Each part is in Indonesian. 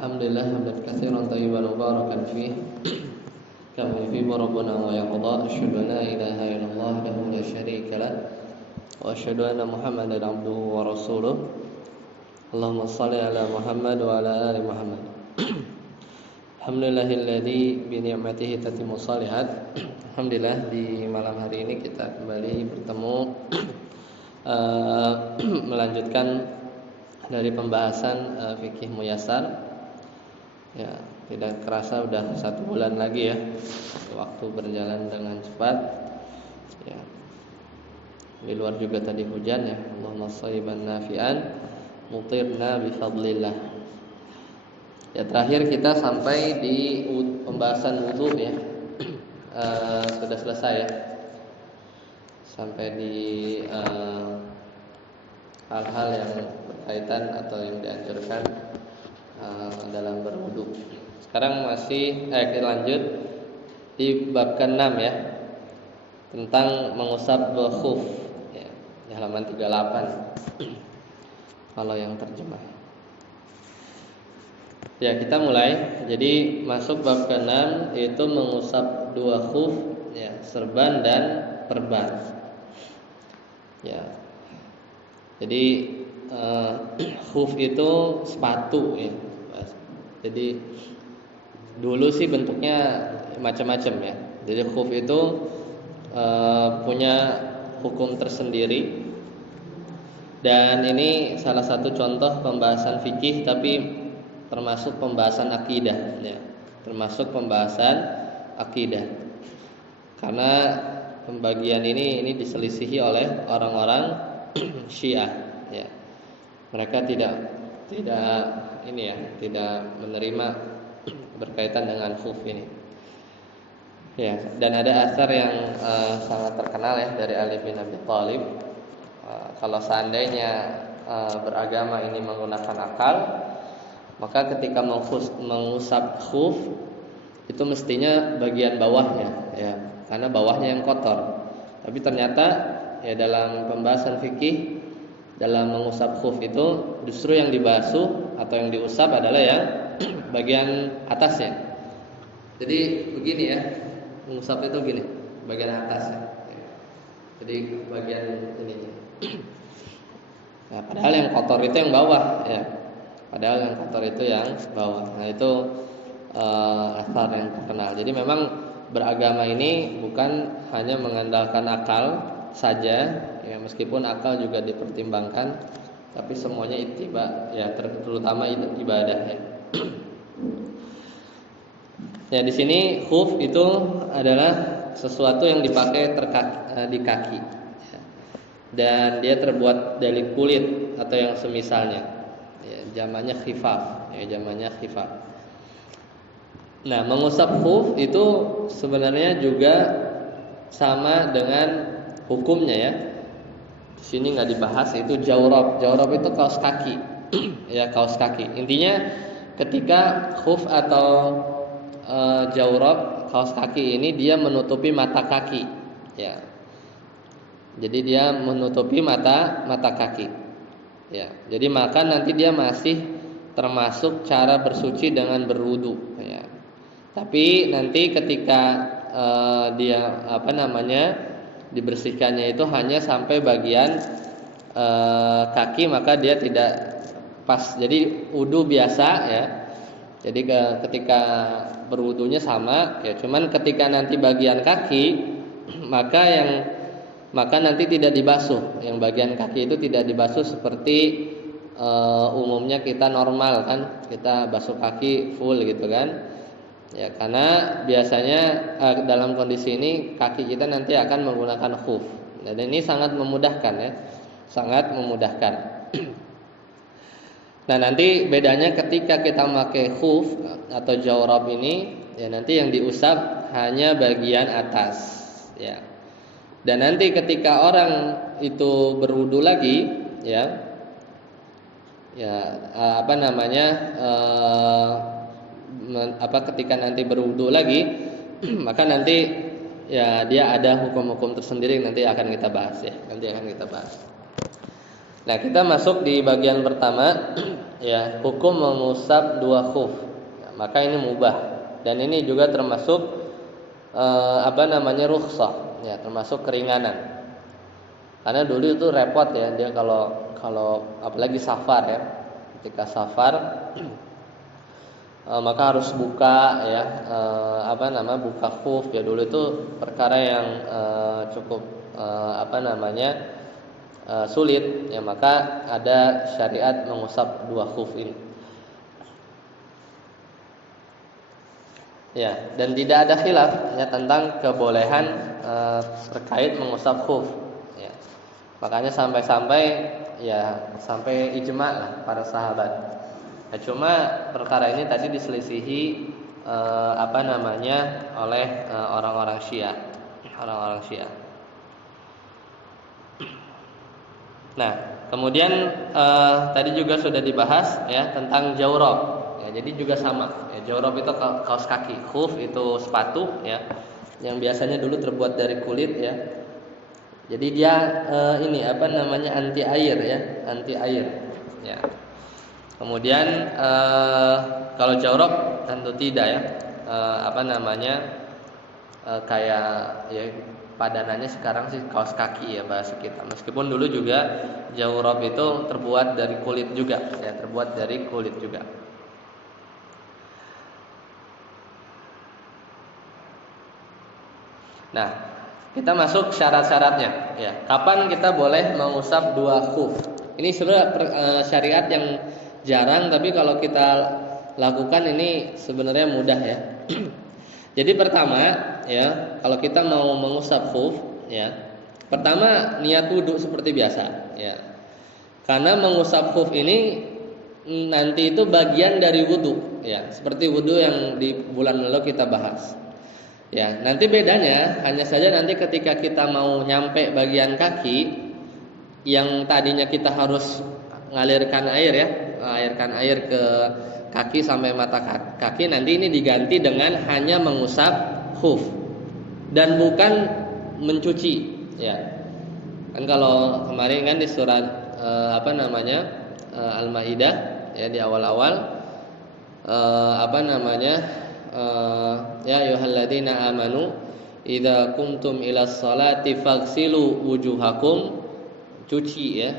Alhamdulillah hamdan katsiran thayyiban mubarakan fih kama yuhibbu rabbuna wa yarda. Asyhadu an la ilaha illallah wahdahu la syarika lah wa asyhadu anna Muhammadan abduhu wa rasuluh. Allahumma shalli ala Muhammad wa ala ali Muhammad. Alhamdulillahilladzi bi ni'matihi tatimmu shalihat. Alhamdulillah di malam hari ini kita kembali bertemu melanjutkan dari pembahasan fikih muyassar. Ya, tidak kerasa udah 1 bulan lagi ya. Waktu berjalan dengan cepat. Ya. Di luar juga tadi hujan ya. Allahumma shayyiban nafi'an mutirna bi fadlillah. Ya, terakhir kita sampai di pembahasan wudu ya. Sudah selesai ya. Sampai di hal-hal yang berkaitan atau yang dianjurkan dalam berwudu. Sekarang masih kita lanjut di bab ke-6 ya, tentang mengusap khuf ya, di halaman 38 kalau yang terjemah. Ya, kita mulai. Jadi masuk bab ke-6 yaitu mengusap 2 khuf ya, serban dan perban. Ya. Jadi khuf itu sepatu ya. Jadi dulu sih bentuknya macam-macam ya. Jadi khuf itu punya hukum tersendiri. Dan ini salah satu contoh pembahasan fikih, tapi termasuk pembahasan akidah ya. Termasuk pembahasan akidah. Karena pembagian ini diselisihi oleh orang-orang Syiah ya. Mereka tidak menerima berkaitan dengan khuf ini. Ya, dan ada asar yang sangat terkenal ya dari Ali bin Abi Thalib. Kalau seandainya beragama ini menggunakan akal, maka ketika mengusap khuf itu mestinya bagian bawahnya ya, karena bawahnya yang kotor. Tapi ternyata ya dalam pembahasan fikih, dalam mengusap khuf itu justru yang dibasuh atau yang diusap adalah yang bagian atasnya. Jadi begini ya, mengusap itu begini, bagian atas ya. Jadi bagian ininya. Nah, padahal yang kotor itu yang bawah ya. Padahal yang kotor itu yang bawah. Nah, itu asar yang terkenal. Jadi memang beragama ini bukan hanya mengandalkan akal saja ya, meskipun akal juga dipertimbangkan, tapi semuanya ittiba ya, terutama ibadah ya. Ya, di sini khuf itu adalah sesuatu yang dipakai di kaki ya. Dan dia terbuat dari kulit atau yang semisalnya ya, jamannya khifaf ya, jamannya khifaf. Nah, mengusap khuf itu sebenarnya juga sama dengan hukumnya ya. Di sini nggak dibahas, itu jawrab. Jawrab itu kaos kaki, ya, kaos kaki. Intinya ketika khuf atau jawrab, kaos kaki ini dia menutupi mata kaki, ya. Jadi dia menutupi mata kaki, ya. Jadi maka nanti dia masih termasuk cara bersuci dengan berwudu, ya. Tapi nanti ketika dia dibersihkannya itu hanya sampai bagian kaki, maka dia tidak pas. Jadi wudu biasa ya. Jadi ketika berwudunya sama ya, cuman ketika nanti bagian kaki maka nanti tidak dibasuh. Yang bagian kaki itu tidak dibasuh seperti umumnya kita normal kan, kita basuh kaki full gitu kan. Ya, karena biasanya dalam kondisi ini kaki kita nanti akan menggunakan khuf. Dan ini sangat memudahkan ya, sangat memudahkan. Nah, nanti bedanya ketika kita memakai khuf atau jawrab ini, ya nanti yang diusap hanya bagian atas, ya. Dan nanti ketika orang itu berwudu lagi, ketika nanti berwudu lagi, maka nanti ya dia ada hukum-hukum tersendiri yang nanti akan kita bahas ya. Nah, kita masuk di bagian pertama ya hukum mengusap dua khuf, ya, maka ini mubah dan ini juga termasuk rukhsah, ya termasuk keringanan. Karena dulu itu repot ya dia kalau apalagi safar ya, ketika safar maka harus buka ya buka khuf ya, dulu itu perkara yang cukup sulit ya, maka ada syariat mengusap dua khuf ini ya, dan tidak ada khilaf ya tentang kebolehan terkait mengusap khuf ya. Makanya sampai ijma lah para sahabat. Nah, cuma perkara ini tadi diselisihi oleh orang-orang Syiah. Nah, kemudian tadi juga sudah dibahas ya tentang jawrab. Ya, jadi juga sama. Ya, jawrab itu kaos kaki, khuf itu sepatu ya, yang biasanya dulu terbuat dari kulit ya. Jadi dia anti air ya, anti air. Ya. Kemudian kalau jawrab tentu tidak ya, kayak ya padanannya sekarang sih kaos kaki ya bahasa kita. Meskipun dulu juga jawrab itu terbuat dari kulit juga, ya terbuat dari kulit juga. Nah, kita masuk syarat-syaratnya. Ya, kapan kita boleh mengusap dua khuf? Ini sebenarnya syariat yang jarang, tapi kalau kita lakukan ini sebenarnya mudah ya. Jadi pertama, ya, kalau kita mau mengusap khuf, ya, pertama niat wudhu seperti biasa, ya. Karena mengusap khuf ini nanti itu bagian dari wudhu, ya, seperti wudhu yang di bulan lalu kita bahas. Ya, nanti bedanya hanya saja nanti ketika kita mau nyampe bagian kaki yang tadinya kita harus ngalirkan air ya, alirkan air ke kaki sampai mata kaki, nanti ini diganti dengan hanya mengusap khuf dan bukan mencuci ya. Kan kalau kemarin kan di surat Al-Maidah ya, di awal-awal ya ayyuhalladzina amanu idza kumtum ilas salati faghsilu wujuhakum, cuci ya,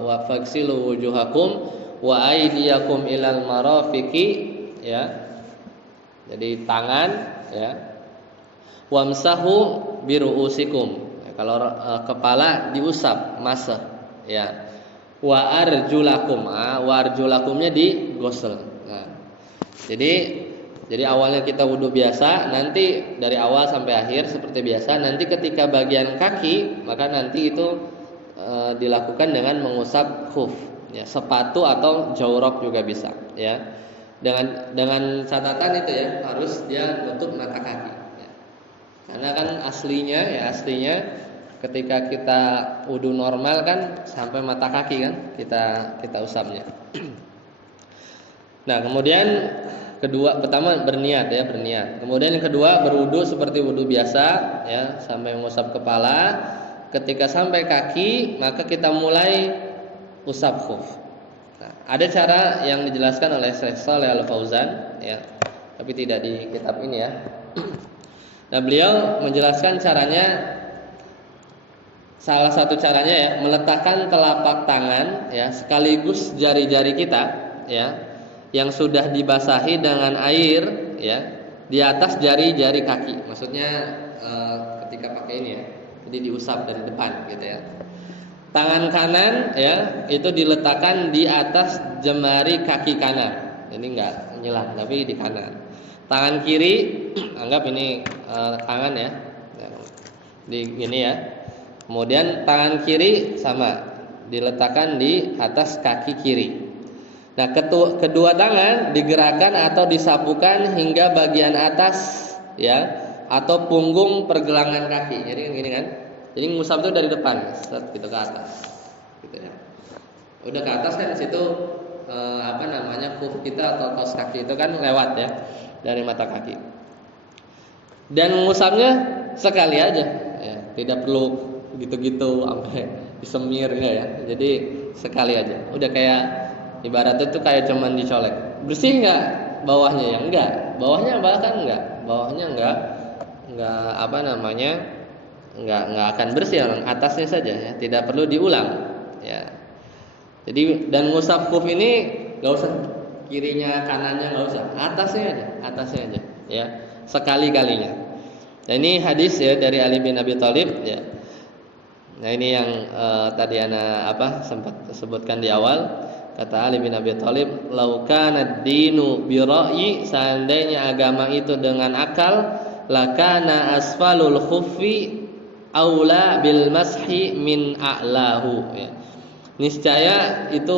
wa faghsilu wujuhakum wa aydiyakum ilal marafiqi ya, jadi tangan ya, wamsahu biruusikum ya, kalau kepala diusap masah ya, wa arjulakum wa arjulakumnya digosel. Nah, jadi awalnya kita wudhu biasa, nanti dari awal sampai akhir seperti biasa. Nanti ketika bagian kaki, maka nanti itu dilakukan dengan mengusap khuf, ya, sepatu atau jawrab juga bisa, ya. Dengan catatan itu ya, harus dia nutup mata kaki. Ya. Karena kan aslinya ketika kita wudhu normal kan sampai mata kaki kan kita usapnya. Nah, kemudian pertama berniat. Kemudian yang kedua berwudu seperti wudu biasa ya, sampai mengusap kepala. Ketika sampai kaki maka kita mulai usap khuf. Nah, ada cara yang dijelaskan oleh Syekh Shalih Al-Fauzan ya, tapi tidak di kitab ini ya. Nah, beliau menjelaskan caranya. Salah satu caranya ya, meletakkan telapak tangan ya sekaligus jari-jari kita ya, yang sudah dibasahi dengan air ya, di atas jari-jari kaki. Maksudnya ketika pakai ini ya, jadi diusap dari depan gitu ya. Tangan kanan ya itu diletakkan di atas jemari kaki kanan. Ini enggak nyelang tapi di kanan. Tangan kiri anggap ini tangan ya, di gini ya. Kemudian tangan kiri sama diletakkan di atas kaki kiri. Nah, kedua tangan digerakkan atau disapukan hingga bagian atas ya, atau punggung pergelangan kaki. Jadi gini kan. Jadi ngusap itu dari depan, set gitu ke atas. Gitu ya. Udah ke atas kan di situ khuf kita atau kaos kaki itu kan lewat ya dari mata kaki. Dan ngusapnya sekali aja ya, tidak perlu gitu-gitu sampai disemir ya. Jadi sekali aja. Udah kayak Ibaratnya itu kayak cuman dicolek. Bersih nggak bawahnya ya? Enggak. Bawahnya bahkan enggak. Bawahnya enggak apa namanya? Enggak akan bersih, orang atasnya saja ya, tidak perlu diulang ya. Jadi dan ngusap khuf ini enggak usah kirinya kanannya, enggak usah, atasnya aja ya, sekali-kalinya. Nah, ini hadis ya dari Ali bin Abi Thalib ya. Nah, ini yang tadi ana sempat sebutkan di awal. Kata Ali bin Abi Thalib, "Lau kana ad-dinu bi ra'yi", seandainya agama itu dengan akal, lakana asfalul khuffi aula bil mashi min a'lahu ya. Niscaya itu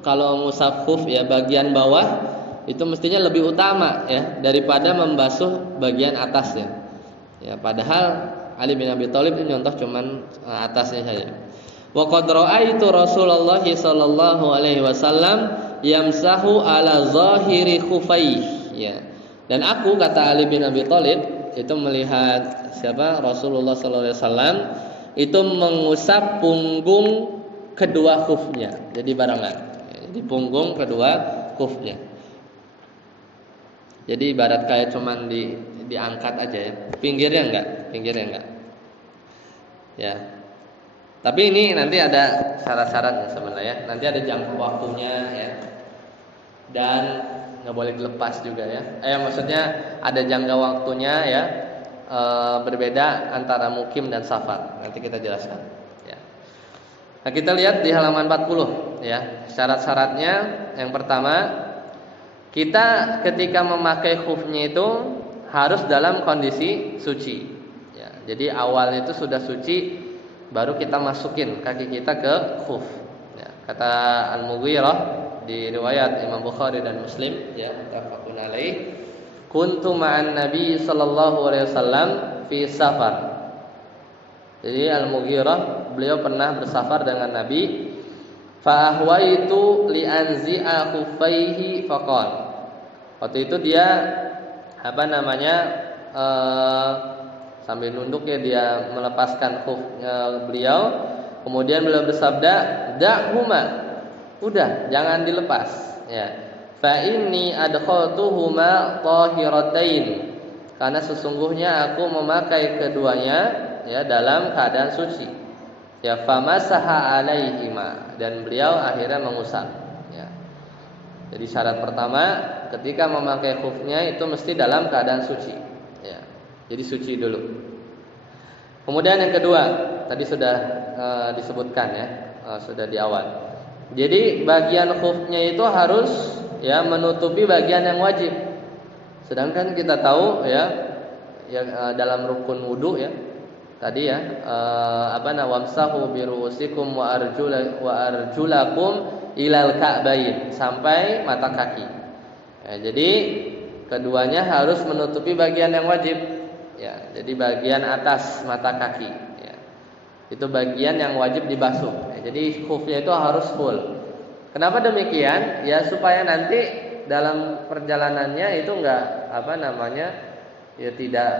kalau ngusap khuf ya, bagian bawah itu mestinya lebih utama ya daripada membasuh bagian atasnya. Ya, padahal Ali bin Abi Thalib itu nyontoh cuman atasnya saja. Wa qad ra'aitu Rasulullah sallallahu alaihi wasallam yamsahu ala zahiri khufaihi ya. Dan aku, kata Ali bin Abi Thalib, itu melihat Rasulullah sallallahu alaihi wasallam itu mengusap punggung kedua khufnya. Jadi barengan. Jadi punggung kedua khufnya. Jadi ibarat kayak cuman diangkat aja ya. Pinggirnya enggak. Ya. Tapi ini nanti ada syarat-syaratnya sebenarnya. Nanti ada jangka waktunya ya. Dan nggak boleh dilepas juga ya. Maksudnya ada jangka waktunya ya. Berbeda antara mukim dan safar. Nanti kita jelaskan. Ya. Nah, kita lihat di halaman 40 ya. Syarat-syaratnya yang pertama, kita ketika memakai khufnya itu harus dalam kondisi suci. Ya. Jadi awalnya itu sudah suci, baru kita masukin kaki kita ke khuf. Ya, kata Al-Mughirah di riwayat Imam Bukhari dan Muslim, ya, muttafaqun alaih, kuntu ma'an Nabi sallallahu alaihi wasallam fi safar. Jadi Al-Mughirah, beliau pernah bersafar dengan Nabi. Fa ahwaitu li anzi'a khuffaihi faqal. Waktu itu dia sambil nunduk ya, dia melepaskan khuf beliau. Kemudian beliau bersabda, "Da'huma." Udah, jangan dilepas ya. Fa inni adkhaltuhuma tahiratain. Karena sesungguhnya aku memakai keduanya ya dalam keadaan suci. Ya, famasaha alaihima, dan beliau akhirnya mengusap ya. Jadi syarat pertama ketika memakai khufnya itu mesti dalam keadaan suci ya. Jadi suci dulu. Kemudian yang kedua, tadi sudah disebutkan ya, sudah di awal. Jadi bagian khufnya itu harus ya menutupi bagian yang wajib. Sedangkan kita tahu ya, dalam rukun wudu ya, tadi ya, wamsahu birusikum wa arjulakum ilal ka'bain, sampai mata kaki. Ya, jadi keduanya harus menutupi bagian yang wajib. Ya, jadi bagian atas mata kaki ya. Itu bagian yang wajib dibasuh ya, jadi khufnya itu harus full. Kenapa demikian? Ya supaya nanti dalam perjalanannya itu enggak ya tidak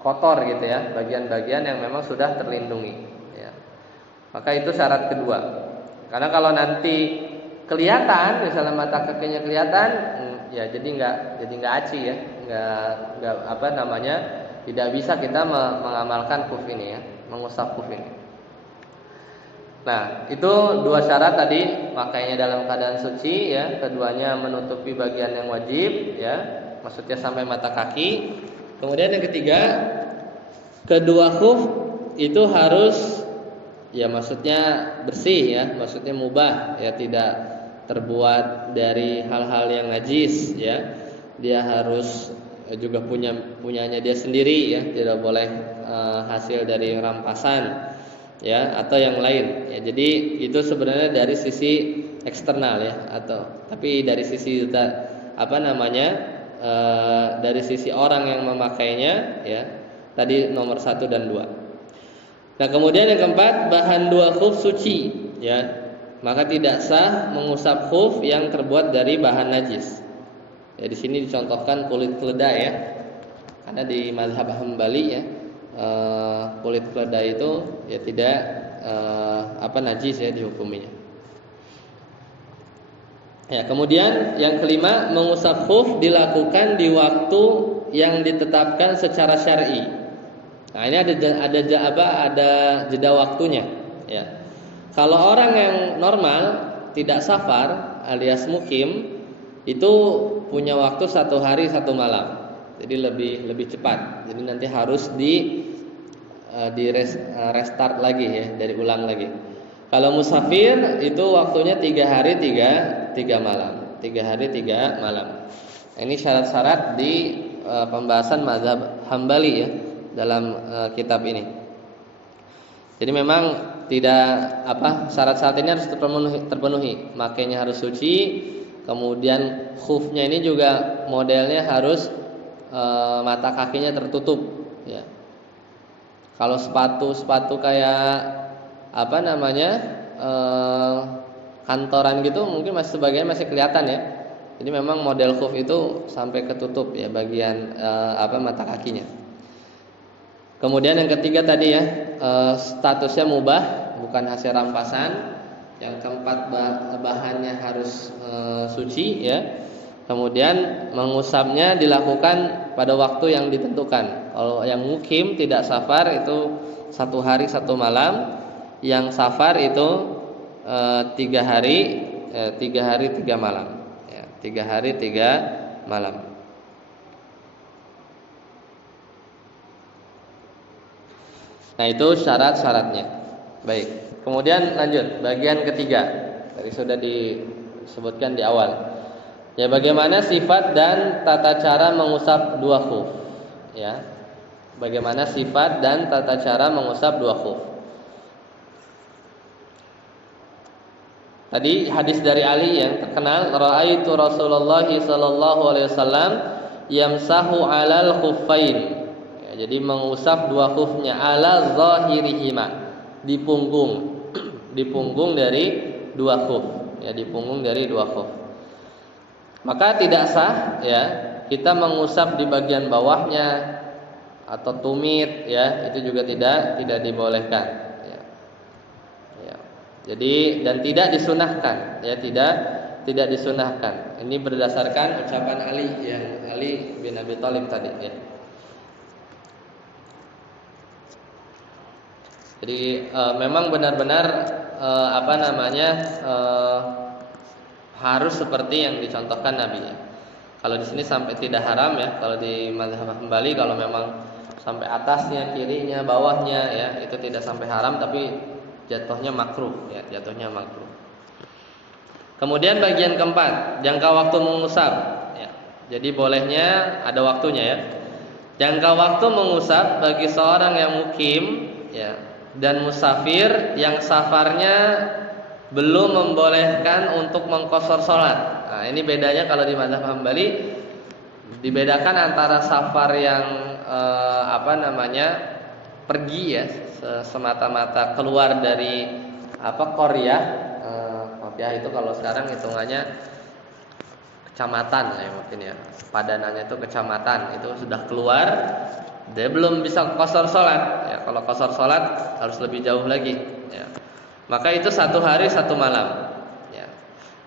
kotor gitu ya, bagian-bagian yang memang sudah terlindungi ya. Maka itu syarat kedua. Karena kalau nanti kelihatan, misalnya mata kakinya kelihatan, ya jadi enggak aci ya, enggak tidak bisa kita mengamalkan khuf ini ya, mengusap khuf ini. Nah, itu dua syarat tadi, makainya dalam keadaan suci ya, keduanya menutupi bagian yang wajib ya, maksudnya sampai mata kaki. Kemudian yang ketiga, kedua khuf itu harus ya maksudnya bersih ya, maksudnya mubah ya, tidak terbuat dari hal-hal yang najis ya. Dia harus juga punyanya dia sendiri ya, tidak boleh hasil dari rampasan ya atau yang lain ya. Jadi itu sebenarnya dari sisi eksternal ya, tapi dari sisi dari sisi orang yang memakainya ya, tadi nomor 1 dan 2. Nah, kemudian yang keempat, bahan dua khuf suci ya, maka tidak sah mengusap khuf yang terbuat dari bahan najis. Ya, di sini dicontohkan kulit keledai ya, karena di mazhab Hambali ya, kulit keledai itu ya tidak najis ya dihukuminya. Ya, kemudian yang kelima, mengusap khuf dilakukan di waktu yang ditetapkan secara syar'i. Nah, ini ada jeda waktunya, ya. Kalau orang yang normal tidak safar alias mukim itu punya waktu 1 hari 1 malam. Jadi lebih cepat. Jadi nanti harus restart lagi ya, dari ulang lagi. Kalau musafir itu waktunya 3 hari 3 malam. 3 hari 3 malam. Ini syarat-syarat di pembahasan mazhab Hambali ya dalam kitab ini. Jadi memang tidak syarat-syarat ini harus terpenuhi. Makanya harus suci. Kemudian khufnya ini juga modelnya harus mata kakinya tertutup ya. Kalau sepatu kayak kantoran gitu mungkin sebagian masih kelihatan ya. Jadi memang model khuf itu sampai ketutup ya bagian mata kakinya. Kemudian yang ketiga tadi ya, statusnya mubah, bukan hasil rampasan. Yang keempat, bahannya harus suci ya. Kemudian mengusapnya dilakukan pada waktu yang ditentukan. Kalau yang mukim tidak safar itu 1 hari 1 malam. Yang safar itu 3 hari 3 malam ya, 3 hari 3 malam. Nah itu syarat-syaratnya. Baik, kemudian lanjut bagian ketiga. Tadi sudah disebutkan di awal. Ya, bagaimana sifat dan tata cara mengusap 2 khuf ya. Bagaimana sifat dan tata cara mengusap 2 khuf. Tadi hadis dari Ali yang terkenal, raaitu Rasulullah sallallahu alaihi wasallam yamsahu 'alal khuffain. Ya, jadi mengusap 2 khufnya ala zahirihima, di punggung dari 2 khuf. Ya, di punggung dari 2 khuf. Maka tidak sah ya kita mengusap di bagian bawahnya atau tumit ya, itu juga tidak dibolehkan. Jadi dan tidak disunahkan ya, tidak disunahkan. Ini berdasarkan ucapan Ali bin Abi Thalib tadi ya. Jadi memang benar-benar harus seperti yang dicontohkan Nabi ya. Kalau di sini sampai tidak haram ya. Kalau di mazhab Hambali kalau memang sampai atasnya, kirinya, bawahnya ya, itu tidak sampai haram tapi jatuhnya makruh ya, jatuhnya makruh. Kemudian bagian keempat, jangka waktu mengusap ya. Jadi bolehnya ada waktunya ya. Jangka waktu mengusap bagi seorang yang mukim ya dan musafir yang safarnya belum membolehkan untuk mengqashar salat. Nah, ini bedanya kalau di mazhab Hambali dibedakan antara safar yang pergi ya, semata-mata keluar dari qaryah. Qaryah itu kalau sekarang hitungannya kecamatan ya mungkin ya. Padanannya itu kecamatan, itu sudah keluar, dia belum bisa qashar salat. Ya, kalau qashar salat harus lebih jauh lagi ya. Maka itu 1 hari 1 malam ya.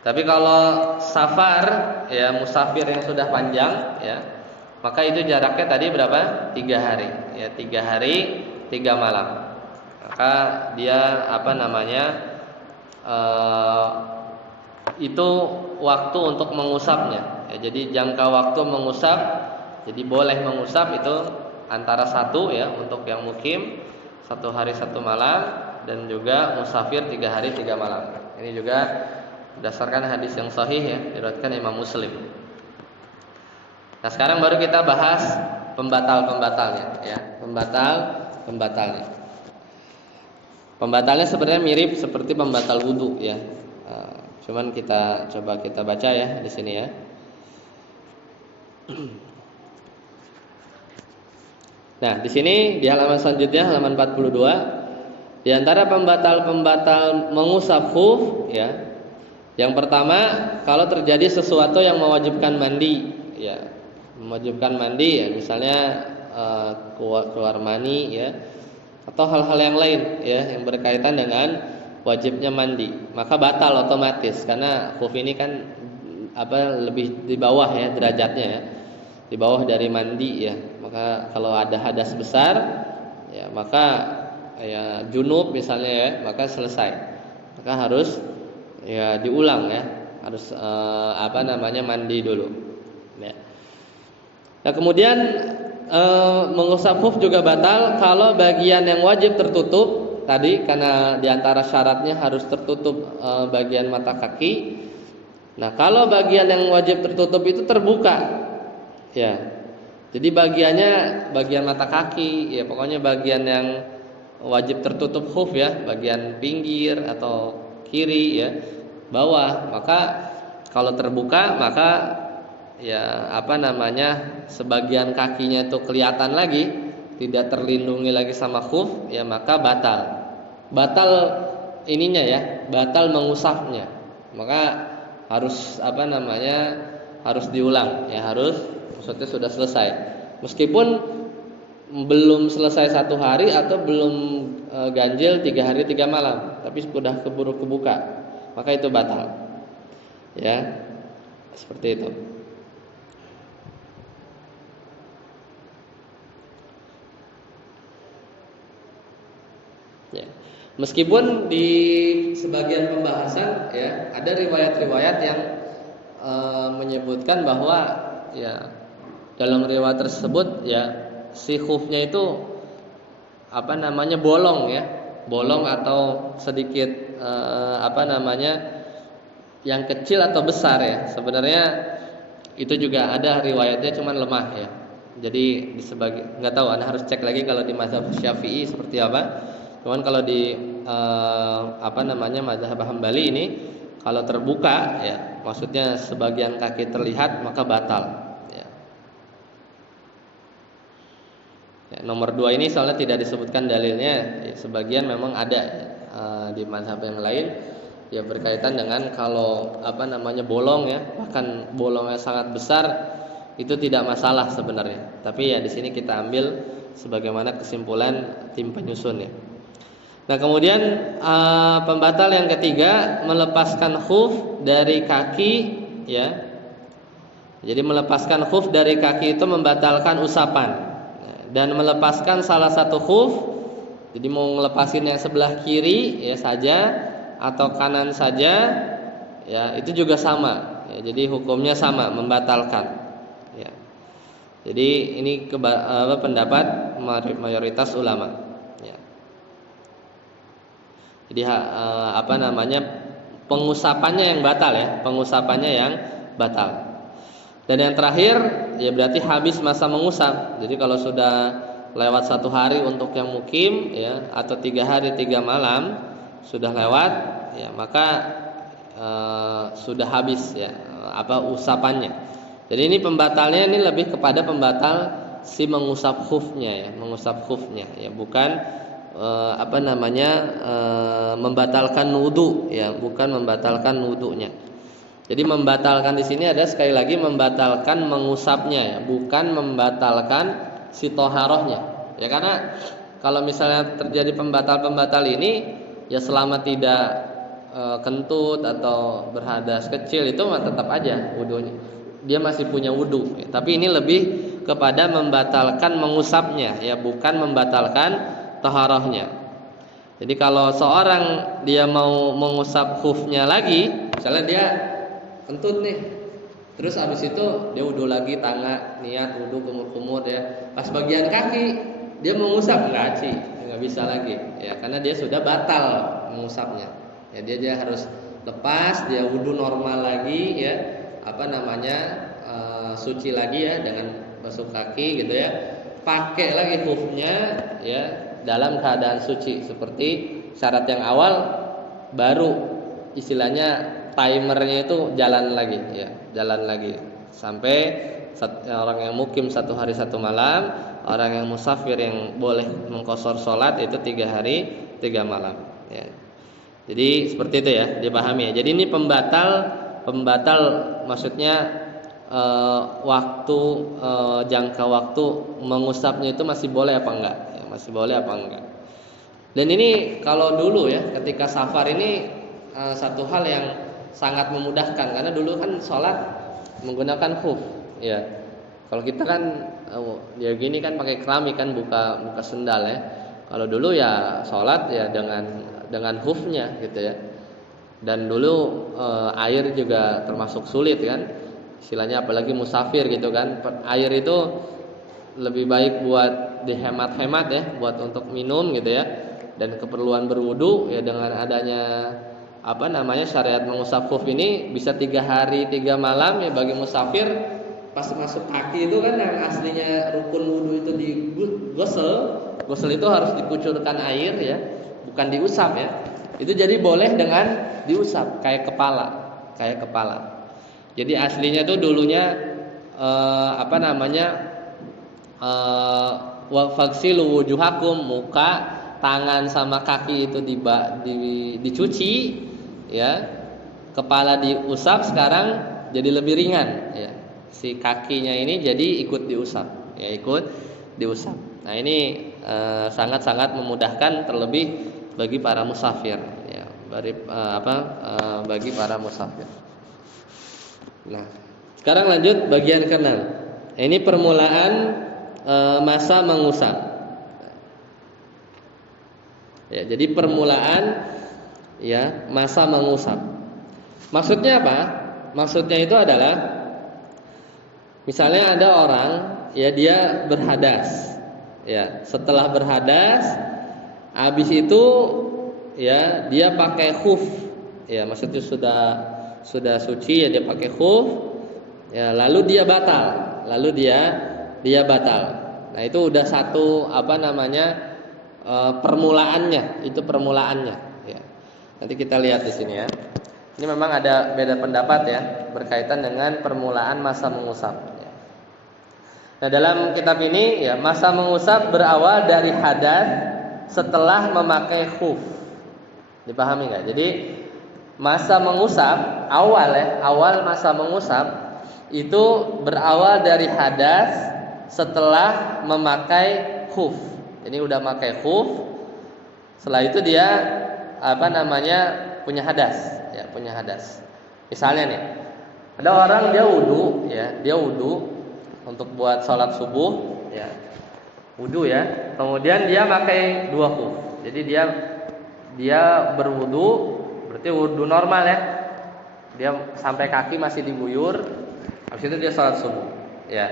Tapi kalau safar ya, musafir yang sudah panjang ya, maka itu jaraknya tadi berapa? 3 hari ya, 3 hari 3 malam. Maka dia itu waktu untuk mengusapnya ya. Jadi jangka waktu mengusap, jadi boleh mengusap itu antara 1 ya untuk yang mukim 1 hari 1 malam, dan juga musafir 3 hari 3 malam. Ini juga berdasarkan hadis yang sahih ya, diriwayatkan Imam Muslim. Nah, sekarang baru kita bahas pembatalnya ya, pembatalnya. Pembatalnya sebenarnya mirip seperti pembatal wudu ya. Cuman kita baca ya di sini ya. Nah, di sini di halaman selanjutnya halaman 42, di antara pembatal mengusap khuf ya. Yang pertama, kalau terjadi sesuatu yang mewajibkan mandi ya. Mewajibkan mandi ya, misalnya keluar mani ya, atau hal-hal yang lain ya yang berkaitan dengan wajibnya mandi, maka batal otomatis karena khuf ini kan lebih di bawah ya derajatnya ya, di bawah dari mandi ya. Maka kalau ada hadas besar ya maka ya junub misalnya ya, maka selesai, maka harus ya diulang ya, harus mandi dulu ya. Nah kemudian mengusap khuf juga batal kalau bagian yang wajib tertutup tadi, karena diantara syaratnya harus tertutup bagian mata kaki. Nah kalau bagian yang wajib tertutup itu terbuka ya, jadi bagian mata kaki ya, pokoknya bagian yang wajib tertutup khuf ya, bagian pinggir atau kiri ya, bawah, maka kalau terbuka maka ya sebagian kakinya itu kelihatan lagi, tidak terlindungi lagi sama khuf ya, maka batal ininya ya, batal mengusapnya. Maka harus harus diulang ya, maksudnya sudah selesai, meskipun belum selesai 1 hari atau belum ganjil 3 hari 3 malam, tapi sudah keburu kebuka, maka itu batal ya, seperti itu. Ya. Meskipun di sebagian pembahasan ya ada riwayat-riwayat yang menyebutkan bahwa ya dalam riwayat tersebut ya si khufnya itu bolong ya, bolong atau sedikit yang kecil atau besar ya. Sebenarnya itu juga ada riwayatnya, cuman lemah ya. Jadi di nggak tahu, Anda harus cek lagi kalau di mazhab Syafi'i seperti apa. Cuman kalau di mazhab Hambali ini, kalau terbuka ya, maksudnya sebagian kaki terlihat, maka batal ya. Ya, nomor 2 ini soalnya tidak disebutkan dalilnya ya, sebagian memang ada di mazhab yang lain ya, berkaitan dengan kalau bolong ya, bahkan bolongnya sangat besar, itu tidak masalah sebenarnya. Tapi ya di sini kita ambil sebagaimana kesimpulan tim penyusun ya. Nah kemudian pembatal yang ketiga, melepaskan khuf dari kaki ya. Jadi melepaskan khuf dari kaki itu membatalkan usapan, dan melepaskan salah satu khuf, jadi mau ngelepasin yang sebelah kiri ya saja atau kanan saja ya, itu juga sama ya, jadi hukumnya sama, membatalkan ya. Jadi ini pendapat mayoritas ulama. Jadi pengusapannya yang batal ya, pengusapannya yang batal. Dan yang terakhir ya berarti habis masa mengusap. Jadi kalau sudah lewat 1 hari untuk yang mukim ya, atau 3 hari 3 malam sudah lewat ya, maka sudah habis ya usapannya. Jadi ini pembatalnya ini lebih kepada pembatal si mengusap khufnya ya, mengusap khufnya ya, bukan membatalkan wudu ya, bukan membatalkan wudunya. Jadi membatalkan di sini ada sekali lagi membatalkan mengusapnya ya, bukan membatalkan si toharohnya ya, karena kalau misalnya terjadi pembatal ini ya selama tidak kentut atau berhadas kecil itu tetap aja wudunya, dia masih punya wudu ya. Tapi ini lebih kepada membatalkan mengusapnya ya, bukan membatalkan taharahnya. Jadi kalau seorang dia mau mengusap khufnya lagi, misalnya dia kentut nih, terus habis itu dia wudu lagi, tangan niat wudu kumur-kumur ya, pas bagian kaki dia mengusap nggak bisa lagi ya, karena dia sudah batal mengusapnya ya. Dia harus lepas, dia wudu normal lagi ya, suci lagi ya dengan basuh kaki gitu ya, pakai lagi khufnya ya dalam keadaan suci seperti syarat yang awal, baru istilahnya timernya itu jalan lagi ya, jalan lagi sampai orang yang mukim 1 hari 1 malam, orang yang musafir yang boleh mengqashar sholat itu 3 hari 3 malam ya. Jadi seperti itu ya, dipahami ya. Jadi ini pembatal maksudnya jangka waktu mengusapnya itu masih boleh apa enggak ya, masih boleh apa enggak. Dan ini kalau dulu ya ketika safar ini satu hal yang sangat memudahkan karena dulu kan sholat menggunakan khuf ya. Kalau kita kan ya gini kan pakai keramik kan, buka sendal ya. Kalau dulu ya sholat ya dengan khufnya gitu ya. Dan dulu air juga termasuk sulit kan, istilahnya apalagi musafir gitu kan. Air itu lebih baik buat dihemat-hemat ya, buat untuk minum gitu ya. Dan keperluan berwudu ya, dengan adanya syariat mengusap khuf ini bisa 3 hari 3 malam ya bagi musafir. Pas masuk kaki itu kan yang aslinya rukun wudu itu gosel itu harus dikucurkan air ya, bukan diusap ya. Itu jadi boleh dengan diusap kayak kepala. Jadi aslinya tuh dulunya faghsilu wujuhakum, muka, tangan sama kaki itu dicuci ya. Kepala diusap, sekarang jadi lebih ringan ya. Si kakinya ini jadi ikut diusap. Nah, ini sangat-sangat memudahkan terlebih bagi para musafir ya, bagi para musafir. Nah, sekarang lanjut bagian ke-6. Ini permulaan masa mengusap. Ya, jadi permulaan ya masa mengusap. Maksudnya apa? Maksudnya itu adalah misalnya ada orang ya, dia berhadas. Ya, setelah berhadas habis itu ya dia pakai khuf. Ya, maksudnya sudah suci ya, dia pakai khuf. Ya, lalu dia batal. Nah, itu udah satu permulaannya, itu permulaannya ya. Nanti kita lihat di sini ya. Ini memang ada beda pendapat ya berkaitan dengan permulaan masa mengusap ya. Nah, dalam kitab ini ya, masa mengusap berawal dari hadas setelah memakai khuf. Dipahami enggak? Jadi masa mengusap awal masa mengusap itu berawal dari hadas setelah memakai khuf. Ini udah pakai khuf, setelah itu dia punya hadas. Misalnya nih, ada orang dia wudu untuk buat sholat subuh ya. Wudu ya. Kemudian dia pakai 2 khuf. Jadi dia berwudu, berarti wudu normal ya. Dia sampai kaki masih diguyur. Habis itu dia sholat subuh ya.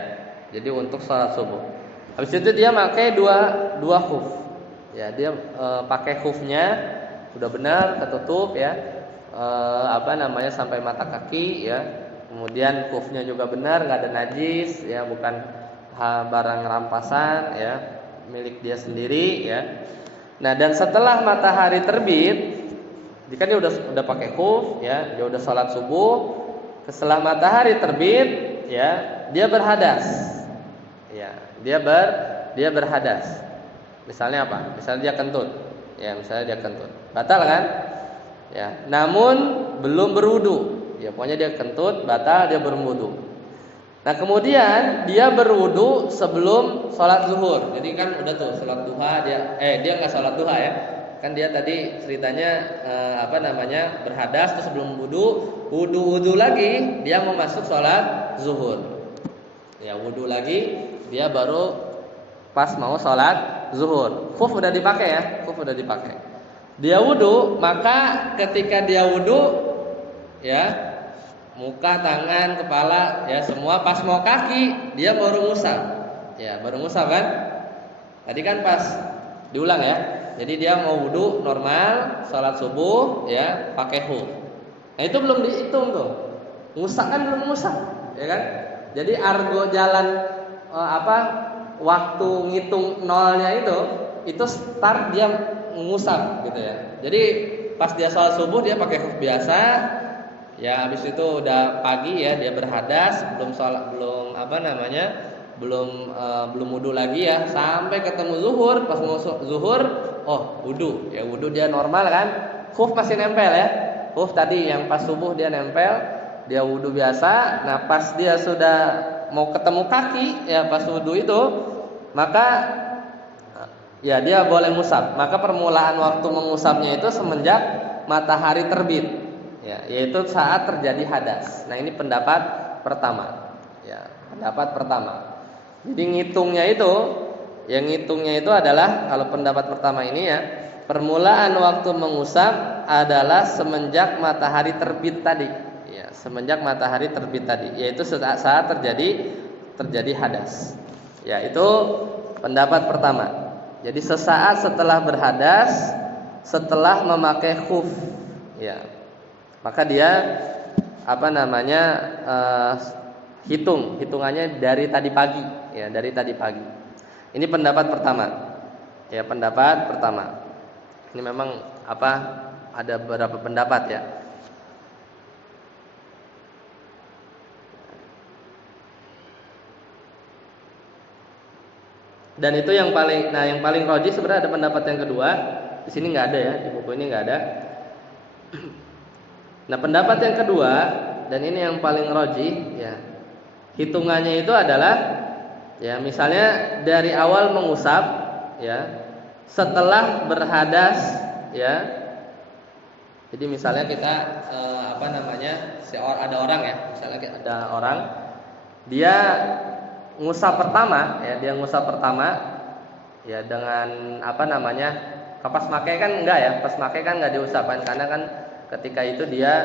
Jadi untuk sholat subuh. Habis itu dia pakai dua khuf. Ya, dia pakai khufnya sudah benar ketutup ya. Sampai mata kaki ya. Kemudian khufnya juga benar, enggak ada najis ya, bukan barang rampasan ya, milik dia sendiri ya. Nah, dan setelah matahari terbit, jika dia udah pakai khuf ya, dia udah sholat subuh, setelah matahari terbit ya, dia berhadas. Ya, dia berhadas. Misalnya apa? Misalnya dia kentut. Ya, misalnya dia kentut. Batal kan? Ya, namun belum berwudu. Ya, pokoknya dia kentut, batal, dia berwudu. Nah, kemudian dia berwudu sebelum sholat zuhur. Jadi kan udah tuh sholat duha, dia nggak sholat duha ya. Kan dia tadi ceritanya berhadas terus sebelum wudu lagi, dia mau masuk sholat zuhur. Ya, wudu lagi, dia baru pas mau sholat zuhur. Khuf udah dipakai ya, Dia wudu, maka ketika dia wudu ya, muka, tangan, kepala ya semua, pas mau kaki dia baru ngusap. Ya, baru ngusap kan? Tadi kan pas diulang ya. Jadi dia mau wudu normal, sholat subuh ya, pakai khuf. Nah, itu belum dihitung tuh. Ngusap kan belum ngusap, ya kan? Jadi argo jalan waktu ngitung nolnya itu start dia ngusap gitu ya. Jadi pas dia sholat subuh dia pakai khuf biasa. Ya, habis itu udah pagi ya, dia berhadas, belum wudu lagi ya, sampai ketemu zuhur. Pas mau zuhur, wudu. Ya, wudu dia normal kan? Khuf masih nempel ya. Khuf tadi yang pas subuh dia nempel, dia wudu biasa. Nah, pas dia sudah mau ketemu kaki ya, pas wudu itu, maka ya dia boleh ngusap. Maka permulaan waktu mengusapnya itu semenjak matahari terbit. ya, yaitu saat terjadi hadas. Nah, ini pendapat pertama. Ya, pendapat pertama. Jadi yang ngitungnya itu adalah kalau pendapat pertama ini ya, permulaan waktu mengusap adalah semenjak matahari terbit tadi. Ya, semenjak matahari terbit tadi, yaitu saat terjadi hadas. Ya, itu pendapat pertama. Jadi sesaat setelah berhadas, setelah memakai khuf. Ya. Maka dia hitungannya dari tadi pagi, ya, dari tadi pagi. Ini pendapat pertama. Ya, pendapat pertama. Ini memang ada beberapa pendapat ya. Dan itu yang paling rajih sebenarnya ada pendapat yang kedua. Di sini nggak ada ya, di buku ini nggak ada. Nah, pendapat yang kedua dan ini yang paling rajih ya. Hitungannya itu adalah ya, misalnya dari awal mengusap ya, setelah berhadas ya. Jadi misalnya kita ada orang ya, misalnya ada orang dia ngusap pertama ya dengan pas makai kan enggak ya, pas makai kan enggak diusapkan karena kan ketika itu dia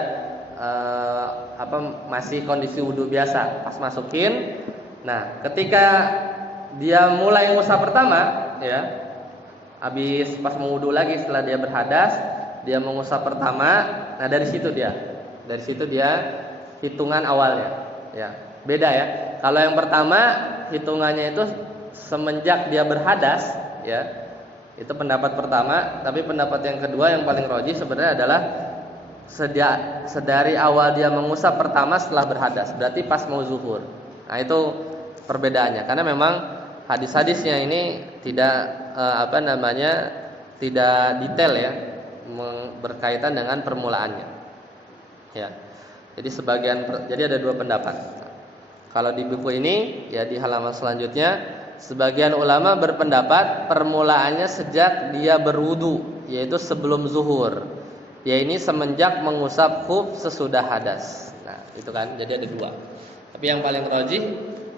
masih kondisi wudu biasa. Pas masukin, nah ketika dia mulai ngusap pertama ya, habis pas mau wudu lagi setelah dia berhadas, dia mengusap pertama. Nah dari situ dia hitungan awalnya ya. Beda ya. Kalau yang pertama hitungannya itu semenjak dia berhadas ya. Itu pendapat pertama, tapi pendapat yang kedua yang paling rajih sebenarnya adalah sedari awal dia mengusap pertama setelah berhadas, berarti pas mau zuhur. Nah, itu perbedaannya karena memang hadis-hadisnya ini tidak tidak detail ya, berkaitan dengan permulaannya. Ya. Jadi ada dua pendapat. Kalau di buku ini ya di halaman selanjutnya, sebagian ulama berpendapat permulaannya sejak dia berwudu, yaitu sebelum zuhur. Ya ini semenjak mengusap khuf sesudah hadas. Nah, itu kan jadi ada dua. Tapi yang paling rajih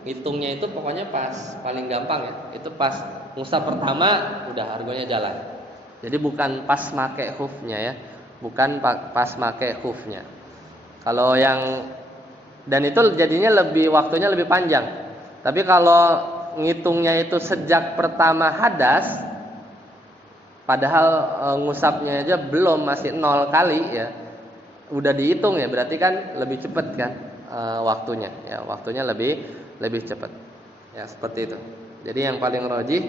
hitungnya itu pokoknya pas paling gampang ya. Itu pas ngusap pertama udah argonya jalan. Jadi bukan pas make khufnya ya. Bukan pas make khufnya. Kalau yang dan itu jadinya waktunya lebih panjang. Tapi kalau ngitungnya itu sejak pertama hadas, padahal ngusapnya aja masih 0 kali ya, udah dihitung ya, berarti kan lebih cepat kan waktunya ya, waktunya lebih cepat ya, seperti itu. Jadi yang paling rajih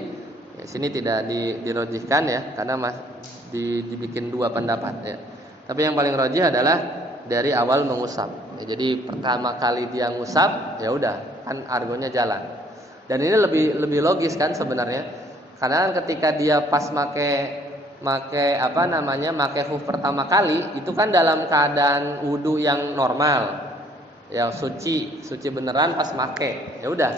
ya, sini tidak dirojihkan ya, karena dibikin dua pendapat ya. Tapi yang paling rajih adalah dari awal mengusap ya, jadi pertama kali dia ngusap ya udah kan argonya jalan. Dan ini lebih logis kan sebenarnya, karena ketika dia pas make khuf pertama kali itu kan dalam keadaan wudu yang normal ya, suci beneran pas make ya udah.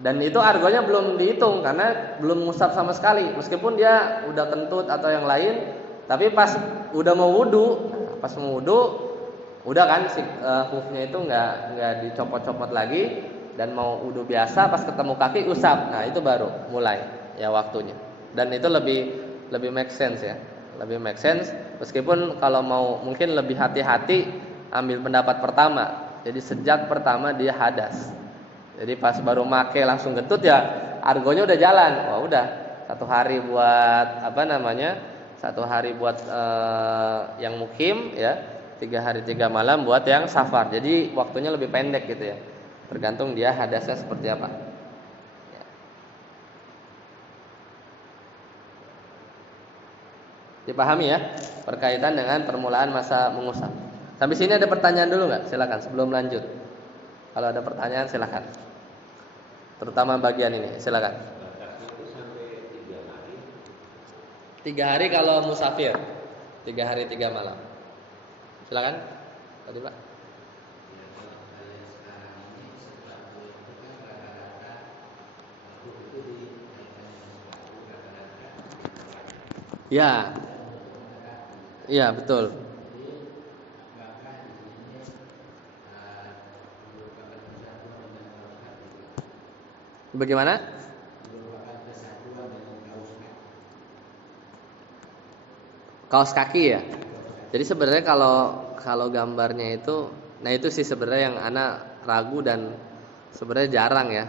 Dan itu argonya belum dihitung karena belum ngusap sama sekali, meskipun dia udah kentut atau yang lain, tapi pas udah mau wudu, udah kan si khufnya itu nggak dicopot-copot lagi dan mau wudu biasa, pas ketemu kaki usap. Nah itu baru mulai ya waktunya. Dan itu lebih make sense ya, lebih make sense. Meskipun kalau mau mungkin lebih hati-hati ambil pendapat pertama. Jadi sejak pertama dia hadas. Jadi pas baru make langsung getut ya, argonya udah jalan. Wah udah 1 hari buat yang mukim ya, 3 hari 3 malam buat yang safar. Jadi waktunya lebih pendek gitu ya. Tergantung dia hadasnya seperti apa. Dipahami ya, berkaitan dengan permulaan masa mengusap. Sampai sini ada pertanyaan dulu nggak? Silakan sebelum lanjut. Kalau ada pertanyaan silakan. Terutama bagian ini, silakan. 3 hari kalau musafir, 3 hari 3 malam. Silakan. Tadi Pak. Ya. Iya, betul. Bagaimana? Kaos kaki ya. Jadi sebenarnya kalau gambarnya itu, nah itu sih sebenarnya yang anak ragu dan sebenarnya jarang ya.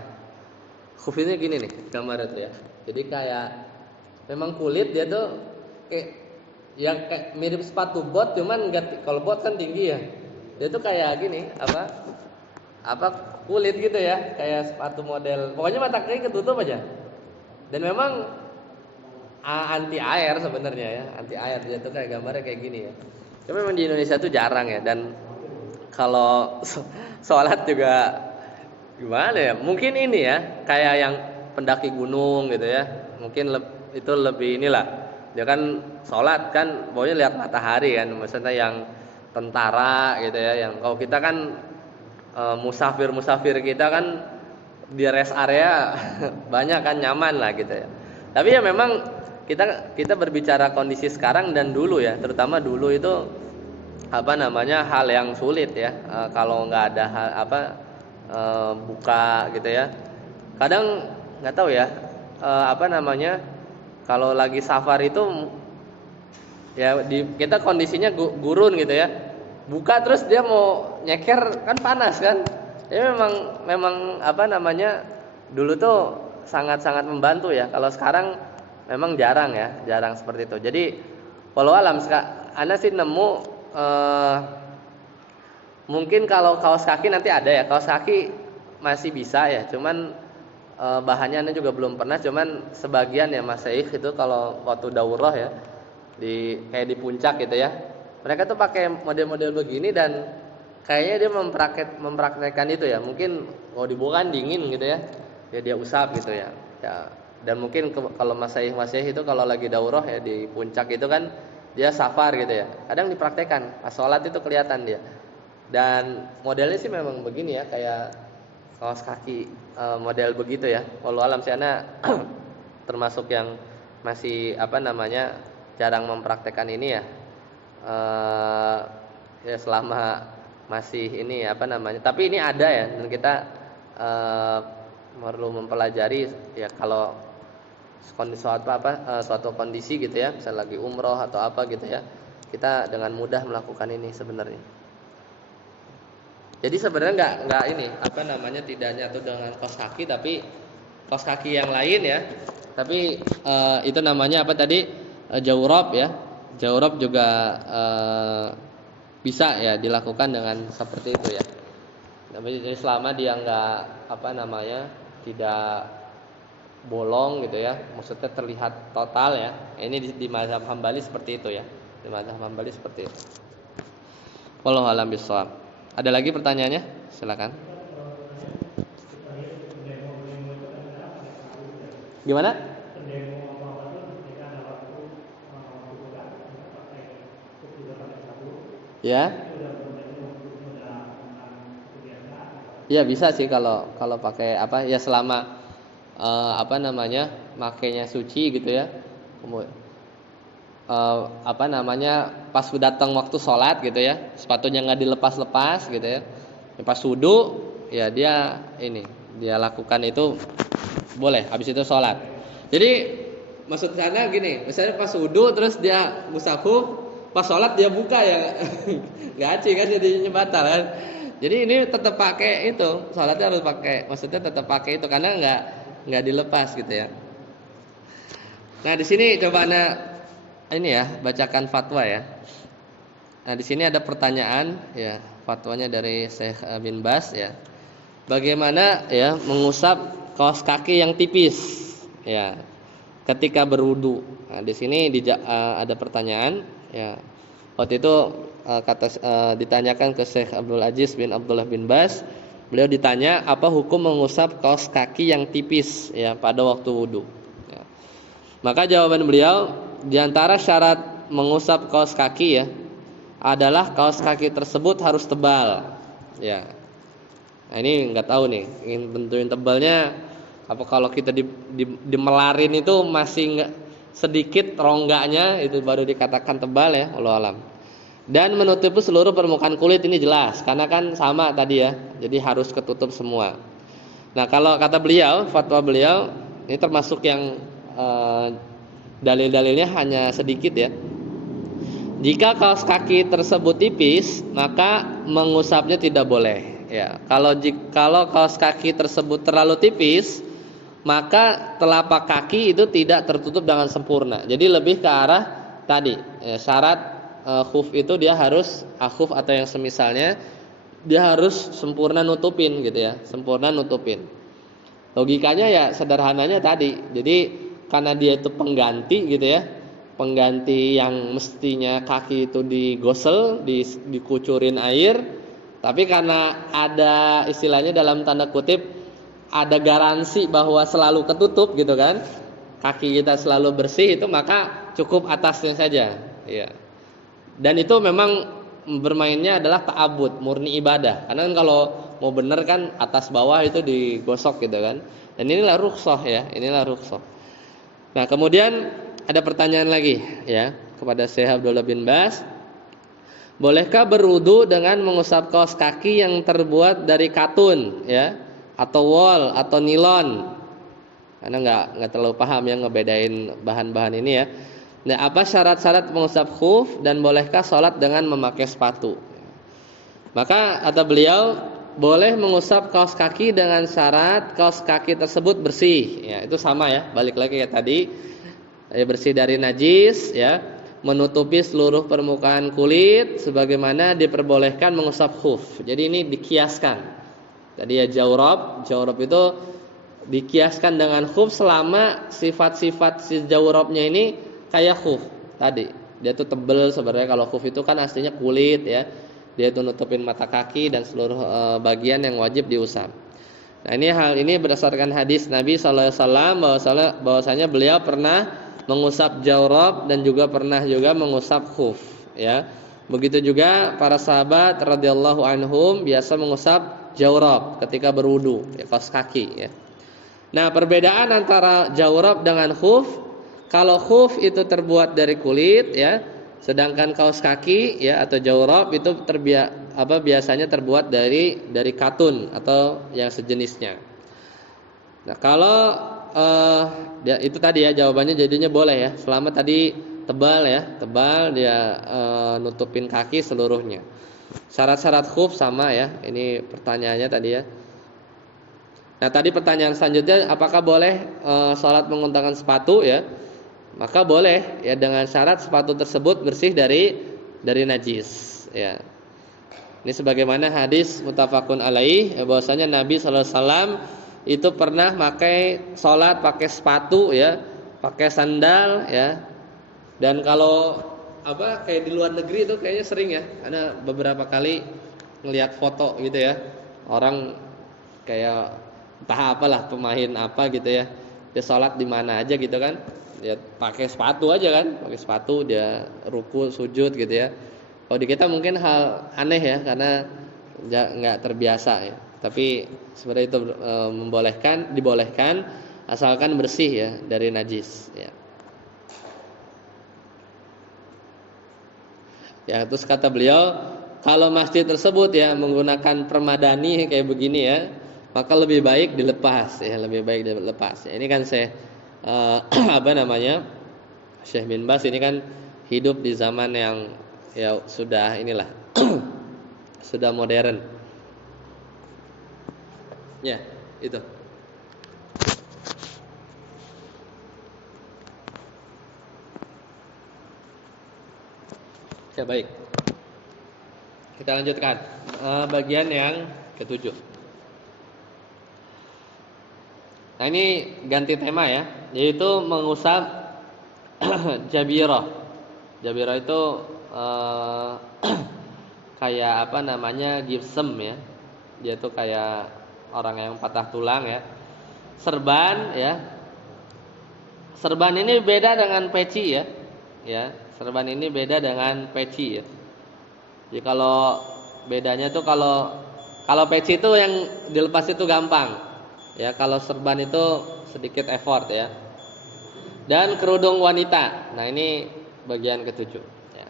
Khuf ini gini nih gambarnya tuh ya. Jadi kayak memang kulit dia tuh kayak yang kayak mirip sepatu bot, cuman enggak, kalau bot kan tinggi ya. Dia tuh kayak gini, apa kulit gitu ya, kayak sepatu model. Pokoknya mata kaki ketutup aja. Dan memang anti air sebenarnya ya, anti air. Dia tuh kayak gambarnya kayak gini ya. Tapi memang di Indonesia tuh jarang ya, dan kalau sholat juga gimana ya? Mungkin ini ya, kayak yang pendaki gunung gitu ya. Mungkin itu lebih inilah. Dia kan sholat kan, pokoknya lihat matahari kan. Maksudnya yang tentara gitu ya. Yang kalau kita kan musafir kita kan di rest area banyak kan, nyaman lah gitu ya. Tapi ya memang kita berbicara kondisi sekarang dan dulu ya, terutama dulu itu hal yang sulit ya, kalau nggak ada buka gitu ya. Kadang nggak tahu ya, kalau lagi safar itu ya kita kondisinya gurun gitu ya, buka terus dia mau nyeker kan panas kan. Ya memang dulu tuh sangat membantu ya. Kalau sekarang memang jarang seperti itu. Jadi walau alam ana sih nemu mungkin kalau kaos kaki nanti ada ya. Kaos kaki masih bisa ya. Cuman bahannya ana juga belum pernah. Cuman sebagian ya Masyaikh itu kalau waktu daurah ya, kayak di puncak gitu ya, mereka tuh pakai model-model begini dan kayaknya dia mempraktekkan itu ya. Mungkin kalau dibuka kan dingin gitu ya, dia usap gitu ya. Dan mungkin kalau Masyaikh itu kalau lagi daurah ya di puncak itu kan dia safar gitu ya. Kadang dipraktekkan pas sholat itu kelihatan dia. Dan modelnya sih memang begini ya, kayak kaos kaki model begitu ya. Walau alam sih ana termasuk yang masih jarang mempraktekkan ini ya. Ya selama masih ini tapi ini ada ya, dan kita perlu mempelajari ya. Kalau suatu kondisi gitu ya, misal lagi umroh atau apa gitu ya, kita dengan mudah melakukan ini sebenarnya. Jadi sebenarnya nggak tidak nyatu dengan kaos kaki, tapi kaos kaki yang lain ya. Tapi itu namanya jawrab ya. Jawrab juga bisa ya dilakukan dengan seperti itu ya. Jadi selama dia nggak tidak bolong gitu ya, maksudnya terlihat total ya. Ini di mazhab Hambali seperti itu ya. Di mazhab Hambali seperti itu. Wallahu a'lam bishawab. Ada lagi pertanyaannya? Silakan. Gimana? Ya. Ya bisa sih kalau pakai ya selama makainya suci gitu ya. Pas datang waktu sholat gitu ya, sepatunya nggak dilepas-lepas gitu ya. Pas wudu ya dia lakukan itu boleh. Habis itu sholat. Jadi maksud sana gini, misalnya pas wudu terus dia musafu, pas sholat dia buka ya, gaci kan, jadinya batal kan. Jadi ini tetap pakai itu, sholatnya harus pakai, maksudnya tetap pakai itu karena nggak dilepas gitu ya. Nah di sini coba bacakan fatwa ya. Nah di sini ada pertanyaan ya, fatwanya dari Syekh bin Baz ya. Bagaimana ya mengusap kaos kaki yang tipis ya ketika berwudu? Nah di sini ada pertanyaan ya. Waktu itu ditanyakan ke Syekh Abdul Aziz bin Abdullah bin Baz. Beliau ditanya apa hukum mengusap kaos kaki yang tipis ya pada waktu wudu. Ya. Maka jawaban beliau, di antara syarat mengusap kaos kaki ya adalah kaos kaki tersebut harus tebal. Ya. Nah, ini nggak tahu nih, ingin bentukin tebalnya apa, kalau kita dimelarin itu masih nggak sedikit rongganya itu baru dikatakan tebal ya, wallahu alam. Dan menutupi seluruh permukaan kulit ini jelas, karena kan sama tadi ya, jadi harus ketutup semua. Nah, kalau kata beliau, fatwa beliau ini termasuk yang dalil-dalilnya hanya sedikit ya. Jika kaos kaki tersebut tipis, maka mengusapnya tidak boleh. Ya, kalau kaos kaki tersebut terlalu tipis, maka telapak kaki itu tidak tertutup dengan sempurna. Jadi lebih ke arah tadi, ya, syarat khuf itu dia harus khuf atau yang semisalnya dia harus sempurna nutupin gitu ya, sempurna nutupin. Logikanya ya sederhananya tadi. Jadi karena dia itu pengganti gitu ya, pengganti yang mestinya kaki itu digosel, dikucurin air, tapi karena ada istilahnya dalam tanda kutip ada garansi bahwa selalu ketutup gitu kan, kaki kita selalu bersih, itu maka cukup atasnya saja ya. Dan itu memang bermainnya adalah ta'abud, murni ibadah. Karena kan kalau mau bener kan atas bawah itu digosok gitu kan. Dan inilah rukhsah ya, inilah rukhsah. Nah, kemudian ada pertanyaan lagi ya kepada Syekh Abdullah bin Bas. Bolehkah berwudu dengan mengusap kaos kaki yang terbuat dari katun ya, atau wol atau nilon? Karena nggak terlalu paham ya ngebedain bahan-bahan ini ya. Nah, apa syarat-syarat mengusap khuf dan bolehkah sholat dengan memakai sepatu? Maka kata beliau, boleh mengusap kaos kaki dengan syarat kaos kaki tersebut bersih. Ya, itu sama ya, balik lagi kayak tadi. Ya, bersih dari najis ya, menutupi seluruh permukaan kulit sebagaimana diperbolehkan mengusap khuf. Jadi ini dikiaskan. Tadi ya jawrab itu dikiaskan dengan khuf selama sifat-sifat si jawrabnya ini kayak khuf tadi. Dia tuh tebel sebenarnya. Kalau khuf itu kan aslinya kulit ya. Dia tuh nutupin mata kaki dan seluruh bagian yang wajib diusap. Nah, hal ini berdasarkan hadis Nabi sallallahu alaihi wasallam bahwasanya beliau pernah mengusap jawrab dan juga pernah juga mengusap khuf ya. Begitu juga para sahabat radhiyallahu anhum biasa mengusap jawrab ketika berwudu ya, kaos kaki ya. Nah, perbedaan antara jawrab dengan khuf, kalau khuf itu terbuat dari kulit ya, sedangkan kaos kaki ya atau jawrab itu biasanya terbuat dari katun atau yang sejenisnya. Nah, kalau itu tadi ya jawabannya jadinya boleh ya, selama tadi tebal dia nutupin kaki seluruhnya. Syarat-syarat khuf sama ya, ini pertanyaannya tadi ya. Nah, tadi pertanyaan selanjutnya, apakah boleh sholat menggunakan sepatu ya? Maka boleh ya, dengan syarat sepatu tersebut bersih dari najis ya. Ini sebagaimana hadis muttafaqun alaih bahwasanya Nabi sallallahu alaihi wasallam itu pernah sholat pakai sepatu ya, pakai sandal ya. Dan kalau kayak di luar negeri itu kayaknya sering ya, ada beberapa kali ngelihat foto gitu ya, orang kayak entah apalah pemain apa gitu ya, dia sholat di mana aja gitu kan, dia pakai sepatu aja kan, pakai sepatu dia ruku sujud gitu ya. Kalau di kita mungkin hal aneh ya, karena nggak terbiasa ya. Tapi sebenarnya itu dibolehkan asalkan bersih ya dari najis ya. Ya, terus kata beliau, kalau masjid tersebut ya menggunakan permadani kayak begini ya, maka lebih baik dilepas ya, lebih baik dilepas. Ya, ini kan Syekh Syekh bin Bas ini kan hidup di zaman yang ya sudah inilah sudah modern. Ya, itu. Ya, baik. Kita lanjutkan bagian yang ketujuh. Nah, ini ganti tema ya, yaitu mengusap jabirah. Jabirah itu kayak gypsum ya. Dia tuh kayak orang yang patah tulang ya. Serban ya. Serban ini beda dengan peci ya. Ya, serban ini beda dengan peci ya. Jadi kalau bedanya tuh kalau peci itu yang dilepas itu gampang. Ya, kalau serban itu sedikit effort ya. Dan kerudung wanita. Nah, ini bagian ketujuh ya.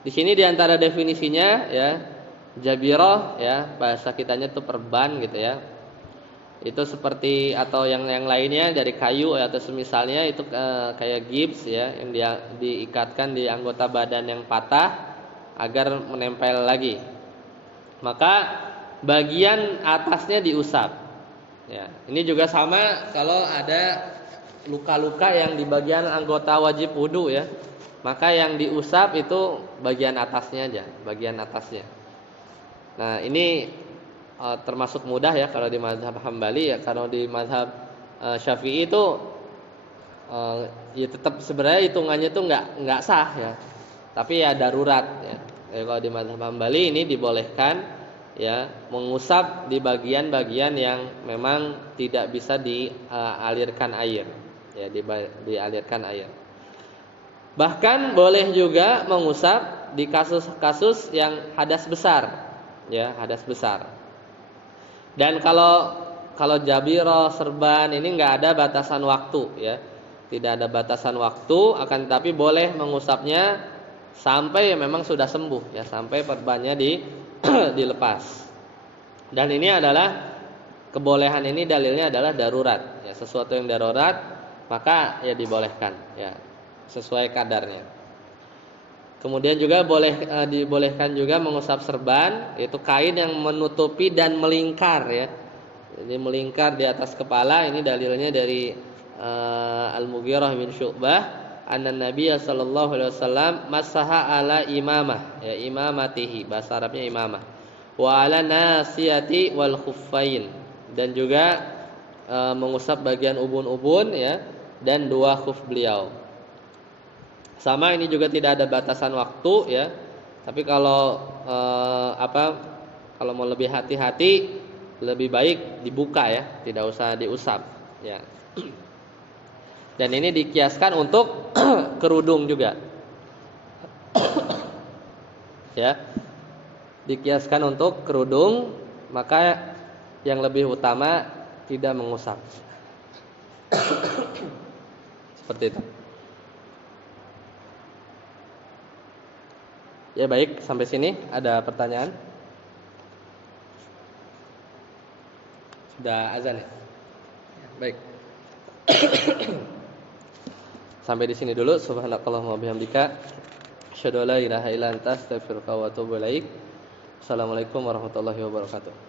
Di sini diantara definisinya ya, jabirah ya, bahasa kitanya itu perban gitu ya. Itu seperti atau yang lainnya dari kayu atau semisalnya itu kayak gips ya yang dia diikatkan di anggota badan yang patah agar menempel lagi. Maka bagian atasnya diusap. Ya, ini juga sama kalau ada luka-luka yang di bagian anggota wajib wudu ya. Maka yang diusap itu bagian atasnya aja, bagian atasnya. Nah, ini termasuk mudah ya kalau di mazhab Hambali ya. Kalau di mazhab Syafi'i itu ya tetap sebenarnya hitungannya itu nggak sah ya. Tapi ya darurat ya. Kalau di mazhab Hambali ini dibolehkan ya mengusap di bagian-bagian yang memang tidak bisa dialirkan air ya, dialirkan air. Bahkan boleh juga mengusap di kasus-kasus yang hadas besar ya, hadas besar. Dan kalau jabiro, serban ini nggak ada batasan waktu ya. Tidak ada batasan waktu, akan tetapi boleh mengusapnya sampai memang sudah sembuh ya, sampai perbannya dilepas. Dan ini adalah kebolehan ini dalilnya adalah darurat ya, sesuatu yang darurat maka ya dibolehkan ya sesuai kadarnya. Kemudian juga dibolehkan juga mengusap serban, yaitu kain yang menutupi dan melingkar ya. Jadi melingkar di atas kepala, ini dalilnya dari Al-Mughirah bin Syu'bah, anna Nabiy sallallahu alaihi wasallam masaha ala imamah ya, imamatihi, bahasa Arabnya imamah. Wa ala nasiyati wal khuffain, dan juga mengusap bagian ubun-ubun ya dan dua khuf beliau. Sama, ini juga tidak ada batasan waktu ya. Tapi kalau kalau mau lebih hati-hati, lebih baik dibuka ya, tidak usah diusap ya. Dan ini dikiaskan untuk kerudung juga. Ya. Dikiaskan untuk kerudung, maka yang lebih utama tidak mengusap. Seperti itu. Ya baik, sampai sini ada pertanyaan? Sudah azan ya? Baik. Sampai di sini dulu. Subhanakallahumma wabihamdika, asyhadu an la ilaha illa anta, astaghfiruka wa atubu ilaik. Assalamualaikum warahmatullahi wabarakatuh.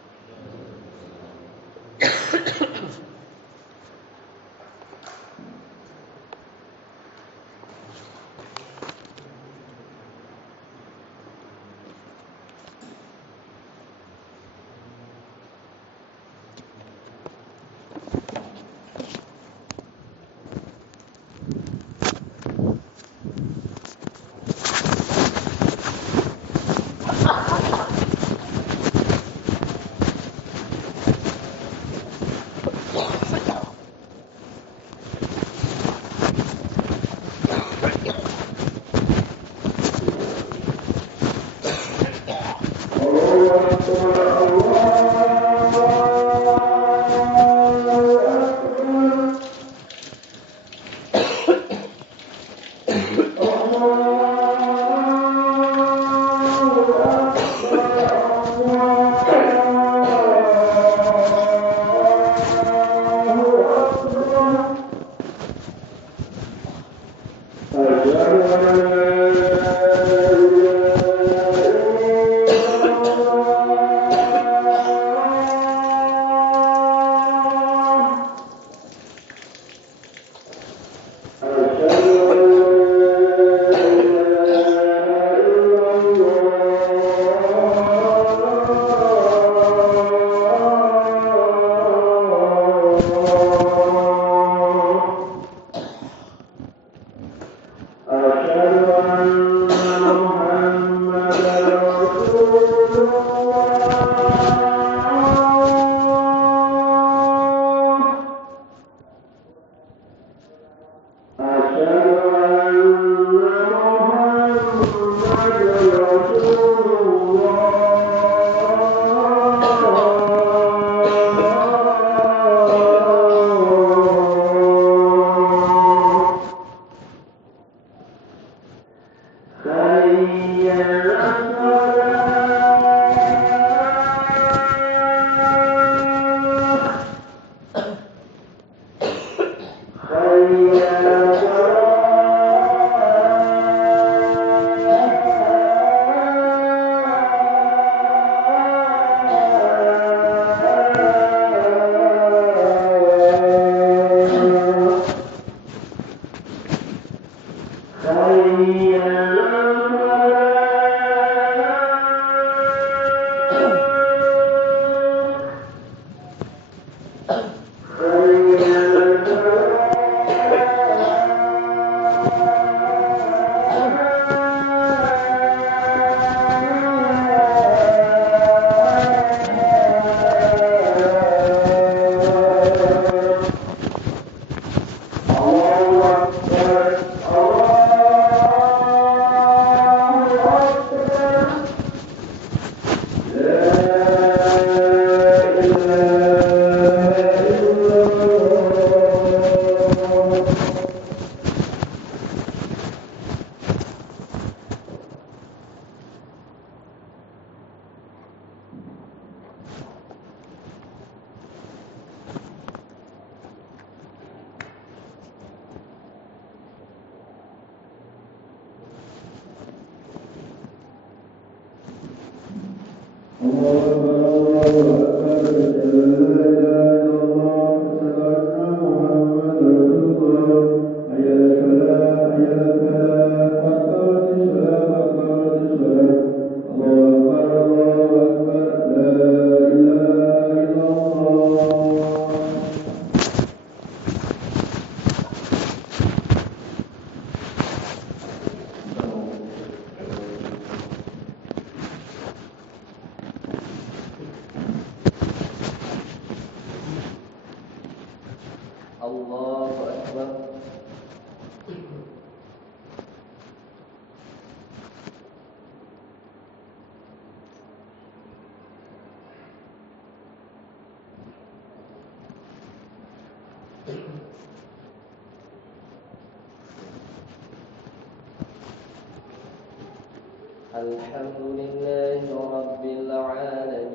الحمد لله رب العالمين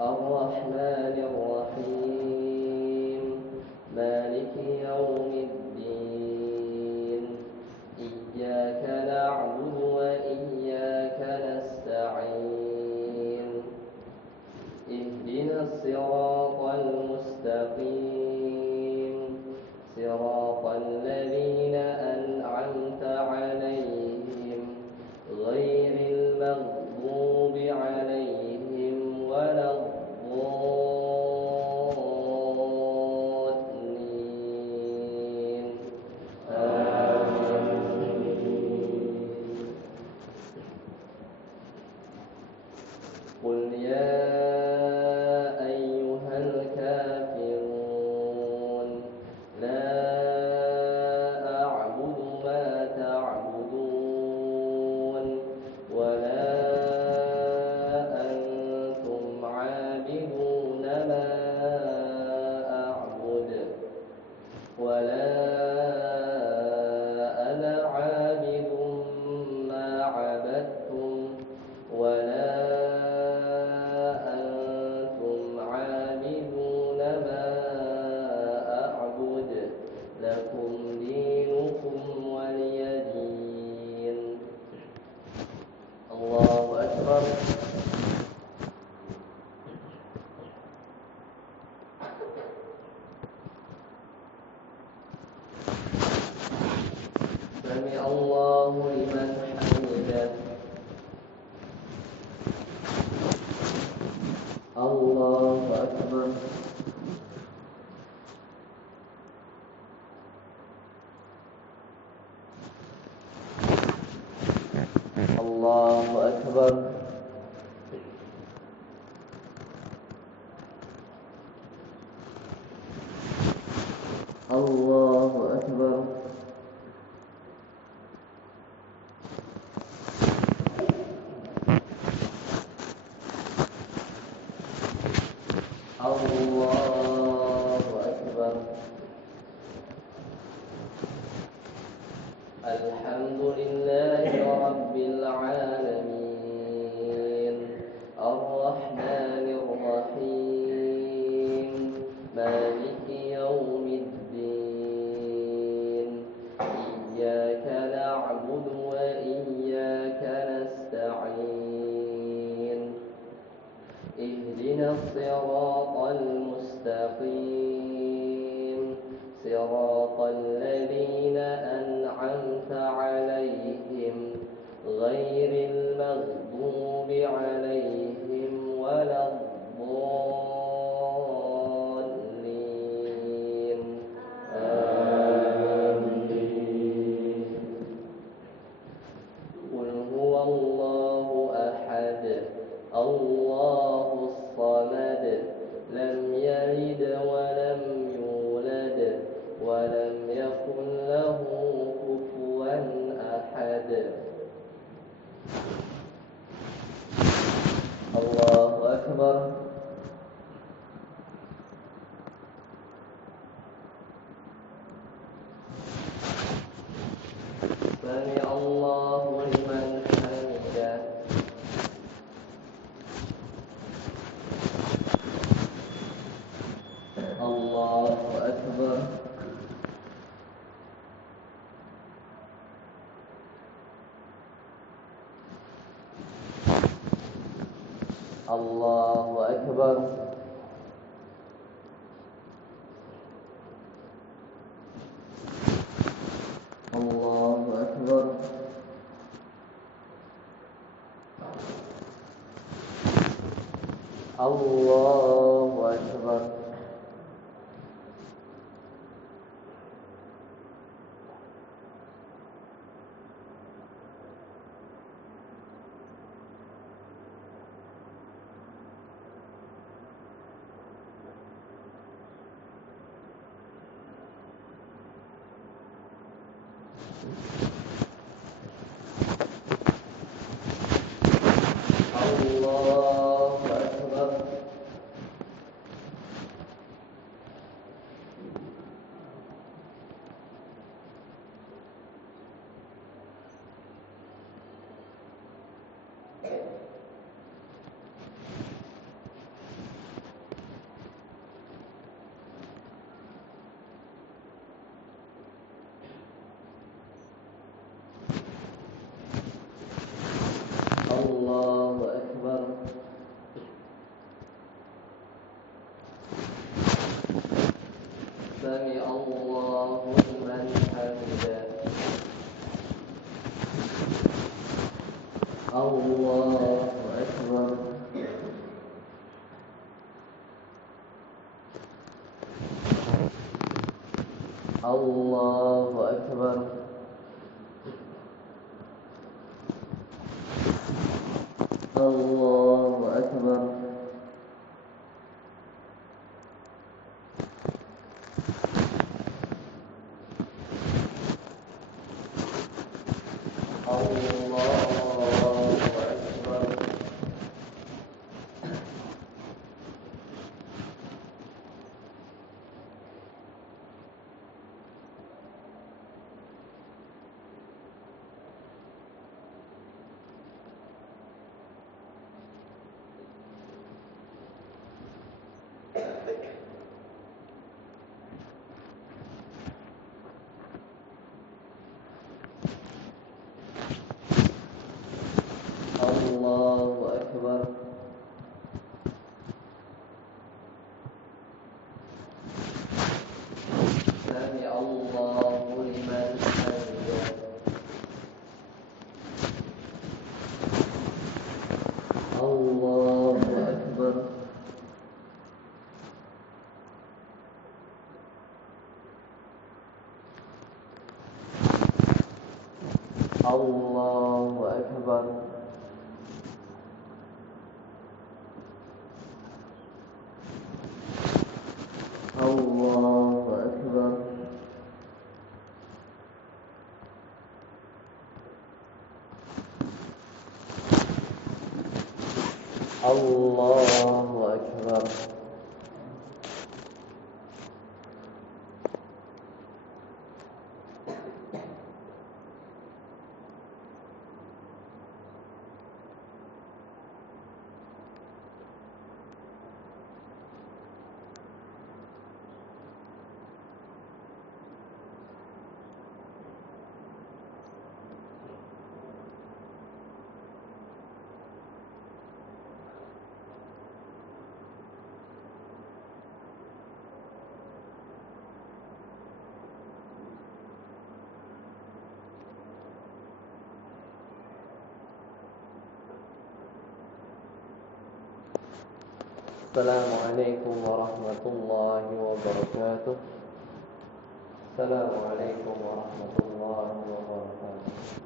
الرحمن الرحيم مالك يوم الدين إياك نعبد وإياك نستعين اهدنا الصراط المستقيم صراط الذين أنعمت عليهم غير المغضوب عليهم ولا الضالين آمين. قل يا أيها الكافرون لا أعبد ما تعبدون ولا أنتم عابدون ما أعبد ولا أنا عابد ما عبدتم ولا أنتم عابدون ما أعبد لكم دينكم ولي دين. الله أكبر. سمع الله لمن حمده. الله أكبر. الله أكبر. الله أكبر. الله أكبر. الحمد لله رب العالمين الرحمن الرحيم مالك يوم الدين إياك نعبد وإياك نستعين اهدنا الصراط المستقيم صراط الذين أنعمت عليهم غير المغضوب عليهم ولا الضالين آمين. قل هو الله أحد الله الصمد لم يلد ولم يولد ولم يكن له كفوا أحد. Allahu Akbar. Allahu Akbar. Allahu Akbar. Allahu Akbar. Allahu Akbar. Sami Allahu liman hamidah. Allahu Akbar. Allahu Akbar. Allahu Akbar. Allahu Akbar. Allahu Akbar. Sami Allahu liman hamidah. Allahu Akbar. Allahu Akbar. Allahu Akbar. Allahu Akbar. Assalamualaikum warahmatullahi wabarakatuh. Assalamualaikum warahmatullahi wabarakatuh.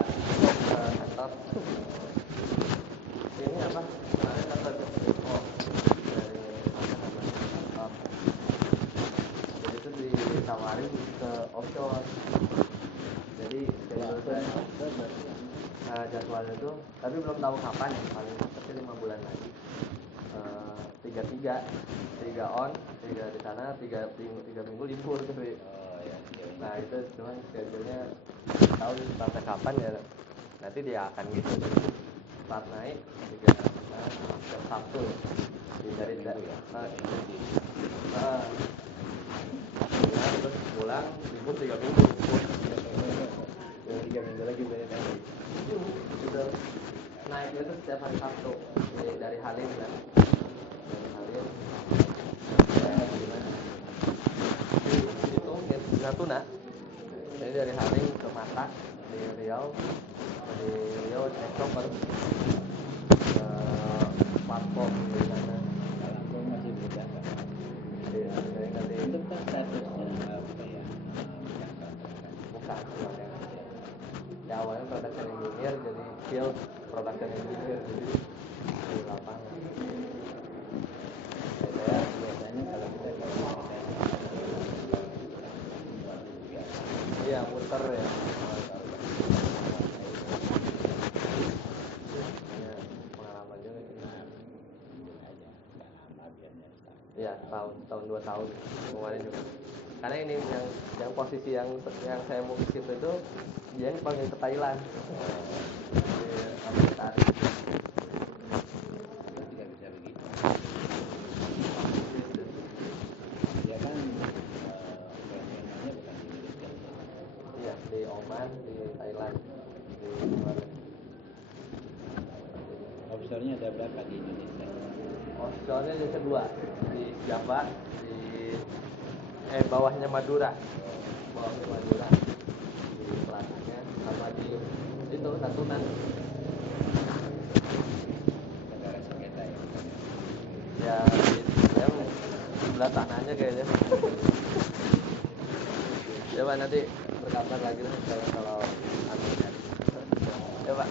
kantor. Ini apa? Kemarin dapat info dari apa namanya kantor. Jadi itu ditawarin ke offshore. Jadi jadwalnya itu, tapi belum tahu kapan ya, paling pasti 5 bulan lagi. 3 on, 3 di sana, 3 minggu libur gitu. Nah itu cuman schedule-nya tahu sampai kapan ya, nanti dia akan gitu start naik 3 setiap Sabtu dari terus pulang libur 3 minggu, 3 minggu lagi udah naik itu setiap hari Sabtu dari Halim kan, dari Halim di Natuna, jadi dari Halim ke Mata di Riau, esok baru ke Papua di sana. Masih beda kan? Itu kan statusnya apa ya? Bukan ya, awalnya production engineer, jadi field production engineer, jadi di lapangan. Biasanya kalau kita iya muter ya. Pengalaman juga sih. Iya, tahun 2 tahun kemarin juga. Karena ini yang posisi yang saya mau ke situ itu dia dipanggil ke Thailand. Tidak bisa begitu. Dia kan bukan di Indonesia. Iya, di Oman, di Thailand, di offshore-nya ada berapa di Indonesia? Offshore-nya ada 2 di Java, di bawahnya Madura, di selatan sama di itu Natuna. Negara sengketa ya. Ya sebelah tanahnya kayaknya. Coba nanti berkabar lagi lah kalau anunya. Coba.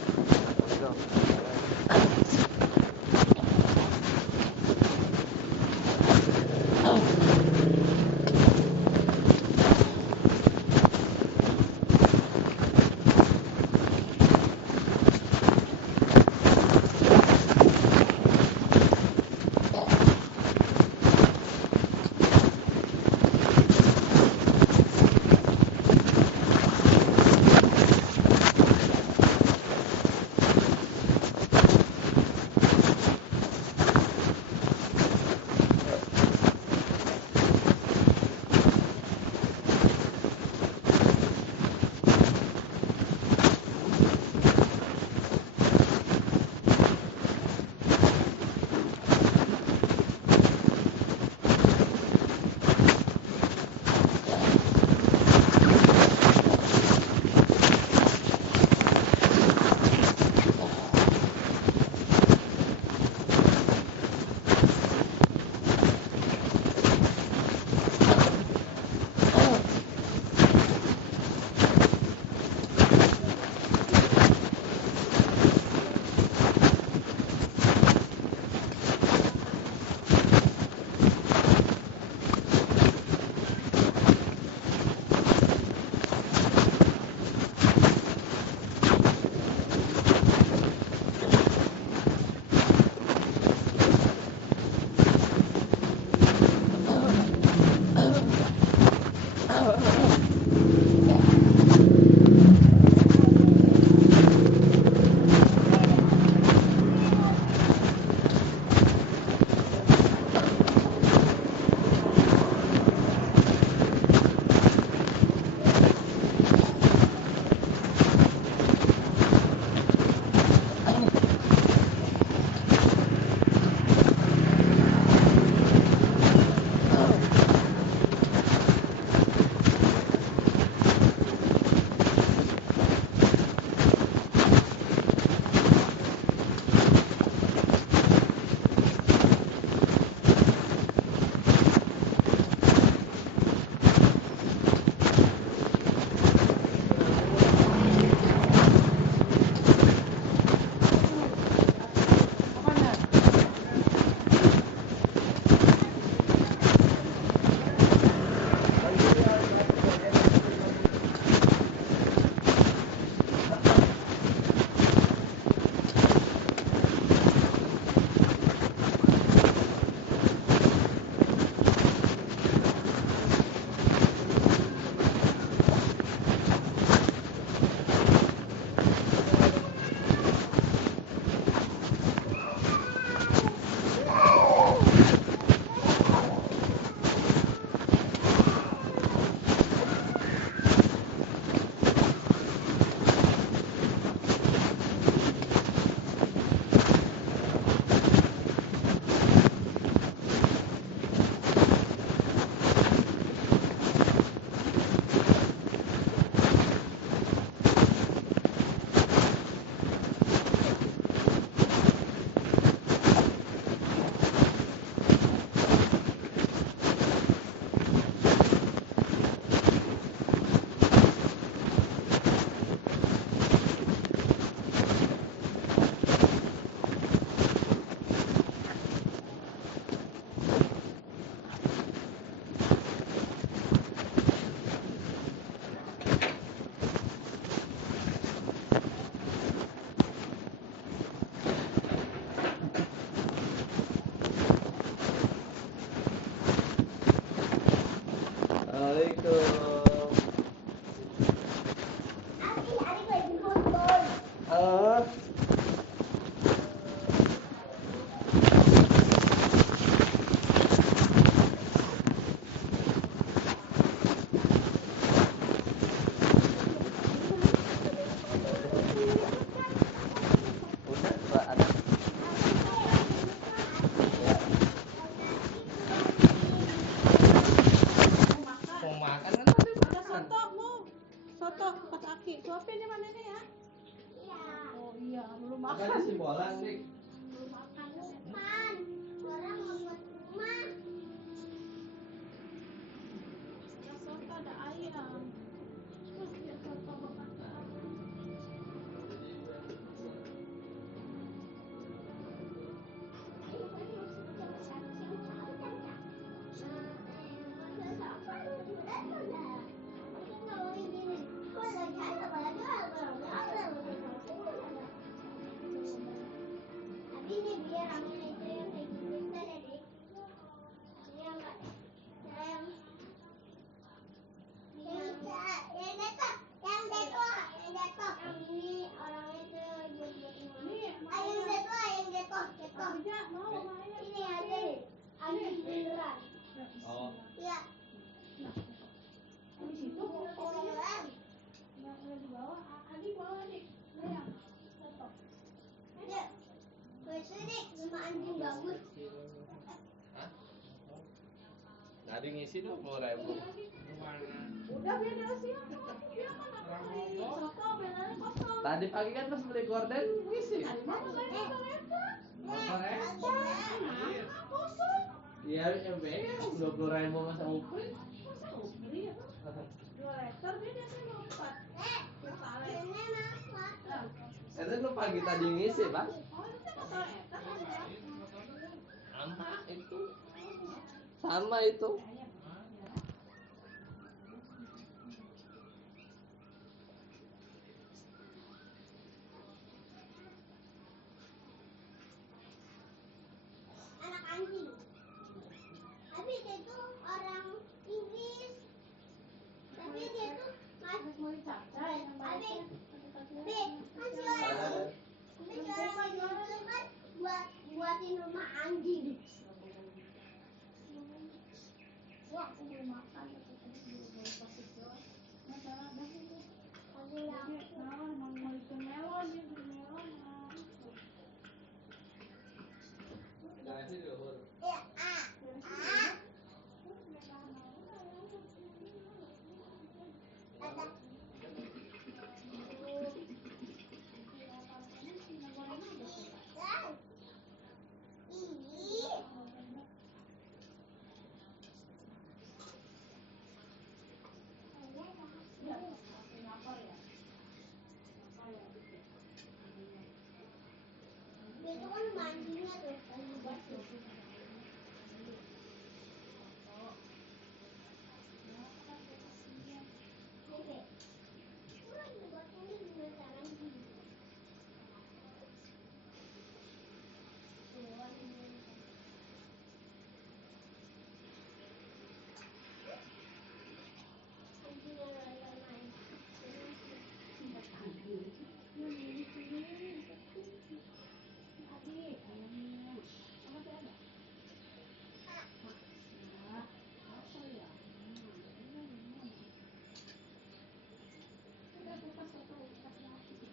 foto pas Aki. Suapin ya mana ini ya? Iya. Oh iya, belum makan. Ada simbolan nih. Belum makan. Bukan, orang mau buat rumah. Ada soto, ada ayam. Ya, soto makan. Ini biar angin itu yang kayak gini ntar ya, Dik. Ini yang enggak yang yang ini orangnya tuh buat Nih, yang jatuh. Aja mau sama ayam. Ini aja nih, anjing beneran. Oh. Iya, Di situ beneran. nggak di bawah. Adik bawa adik. Ayam. Soto. Yuk, gue dik sama anjing bagus. Hah? Nadi ngisi 20.000. Udah beda sih. Dia kan apa beli soto bedanya kosong. Tadi pagi kan pas beli gorden ngisi. Tadi mana saya kosong. Iya, emang 20.000 masa upin. Masa beli ya? 2 liter dia mau 4. Ya salah. Ini mah Itu lu pagi tadi ngisi, Pak. Oh, itu motor eta kan. Sama itu. Sama itu. anak anjing. Tapi dia tuh orang Inggris. Tapi dia tuh Harus mau dicaca yang baik. tapi kan si orang Inggris kan buatin rumah anjing. Wah, aku belum makan. Masalah dah itu. Anjing yang Nah, emang mau itu melon dia beli melon. ada Ih. Itu kan mandinya tuh lagi basuh. Bebek. Kurang buat ini juga cara gini.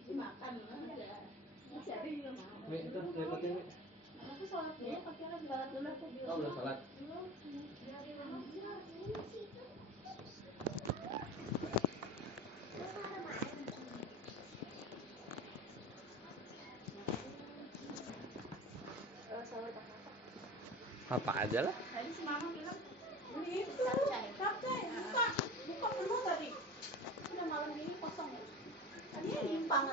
Dimakan aja. Dicari juga mau. Mi itu lipatin Mi. Aku sholat dulu, pakai sholat dulu aku bilang. Oh, udah salat. Apa aja lah. Tadi si mama bilang beli itu capcay buka penuh tadi. Udah malam ini kosong ya. Tadi ya nyimpang